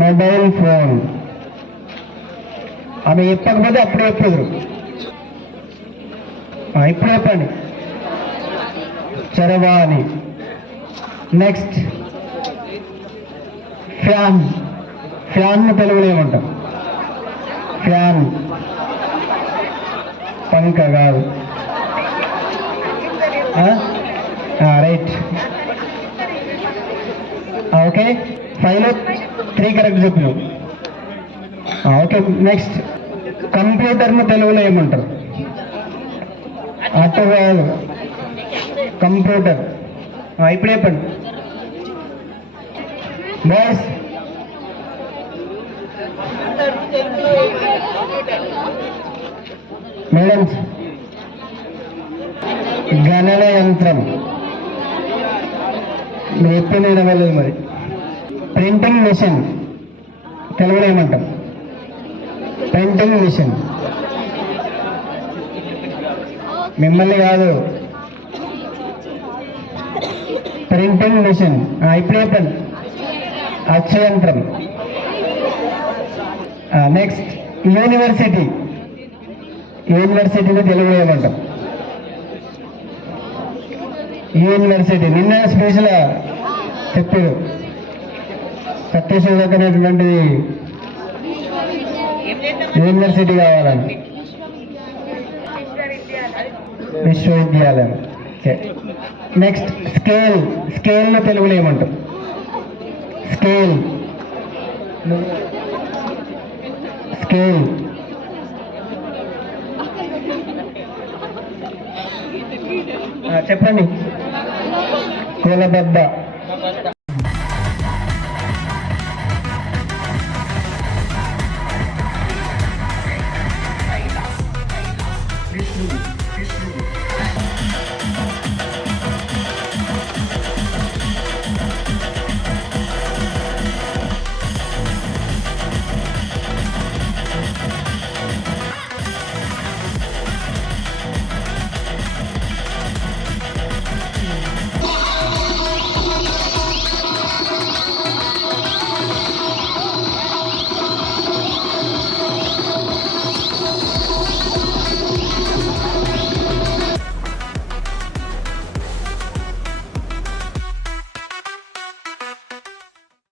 Mobile phone. ఆమె చెప్పకపోతే అప్పుడు చెప్పదు. ఇప్పుడు చెప్పండి. చరవాణి. నెక్స్ట్, ఫ్యాన్ తెలుగులో ఏమంటాం? ఫ్యాన్. పంక కాదు. రైట్. ఓకే, 5లో 3 కరెక్ట్ చెప్పినావు. ఓకే, నెక్స్ట్, కంప్యూటర్ను తెలుగులో ఏమంటారు? అటు కాదు, కంప్యూటర్. ఇప్పుడు చెప్పండి బాయ్స్. మేడమ్స్, గణన యంత్రం. మీరు ఎప్పుడు నేను వెళ్ళదు మరి. ప్రింటింగ్ మిషన్ తెలుగులో ఏమంటాం? Printing machine. మిమ్మల్ని కాదు, ప్రింటింగ్ మిషన్. ఇప్పుడు చెప్పండి. అచ్చు యంత్రం. నెక్స్ట్, యూనివర్సిటీని తెలుగులో ఏమంటాం? యూనివర్సిటీ. నిన్న స్పెషల్ చెప్పారు సత్యశోధక అనేటువంటిది యూనివర్సిటీ కావాలని, విశ్వవిద్యాలయం. నెక్స్ట్, స్కేల్ను తెలుగులో ఏమంటాం? స్కేల్. చెప్పండి. సోలబద్ద ప్లీజ్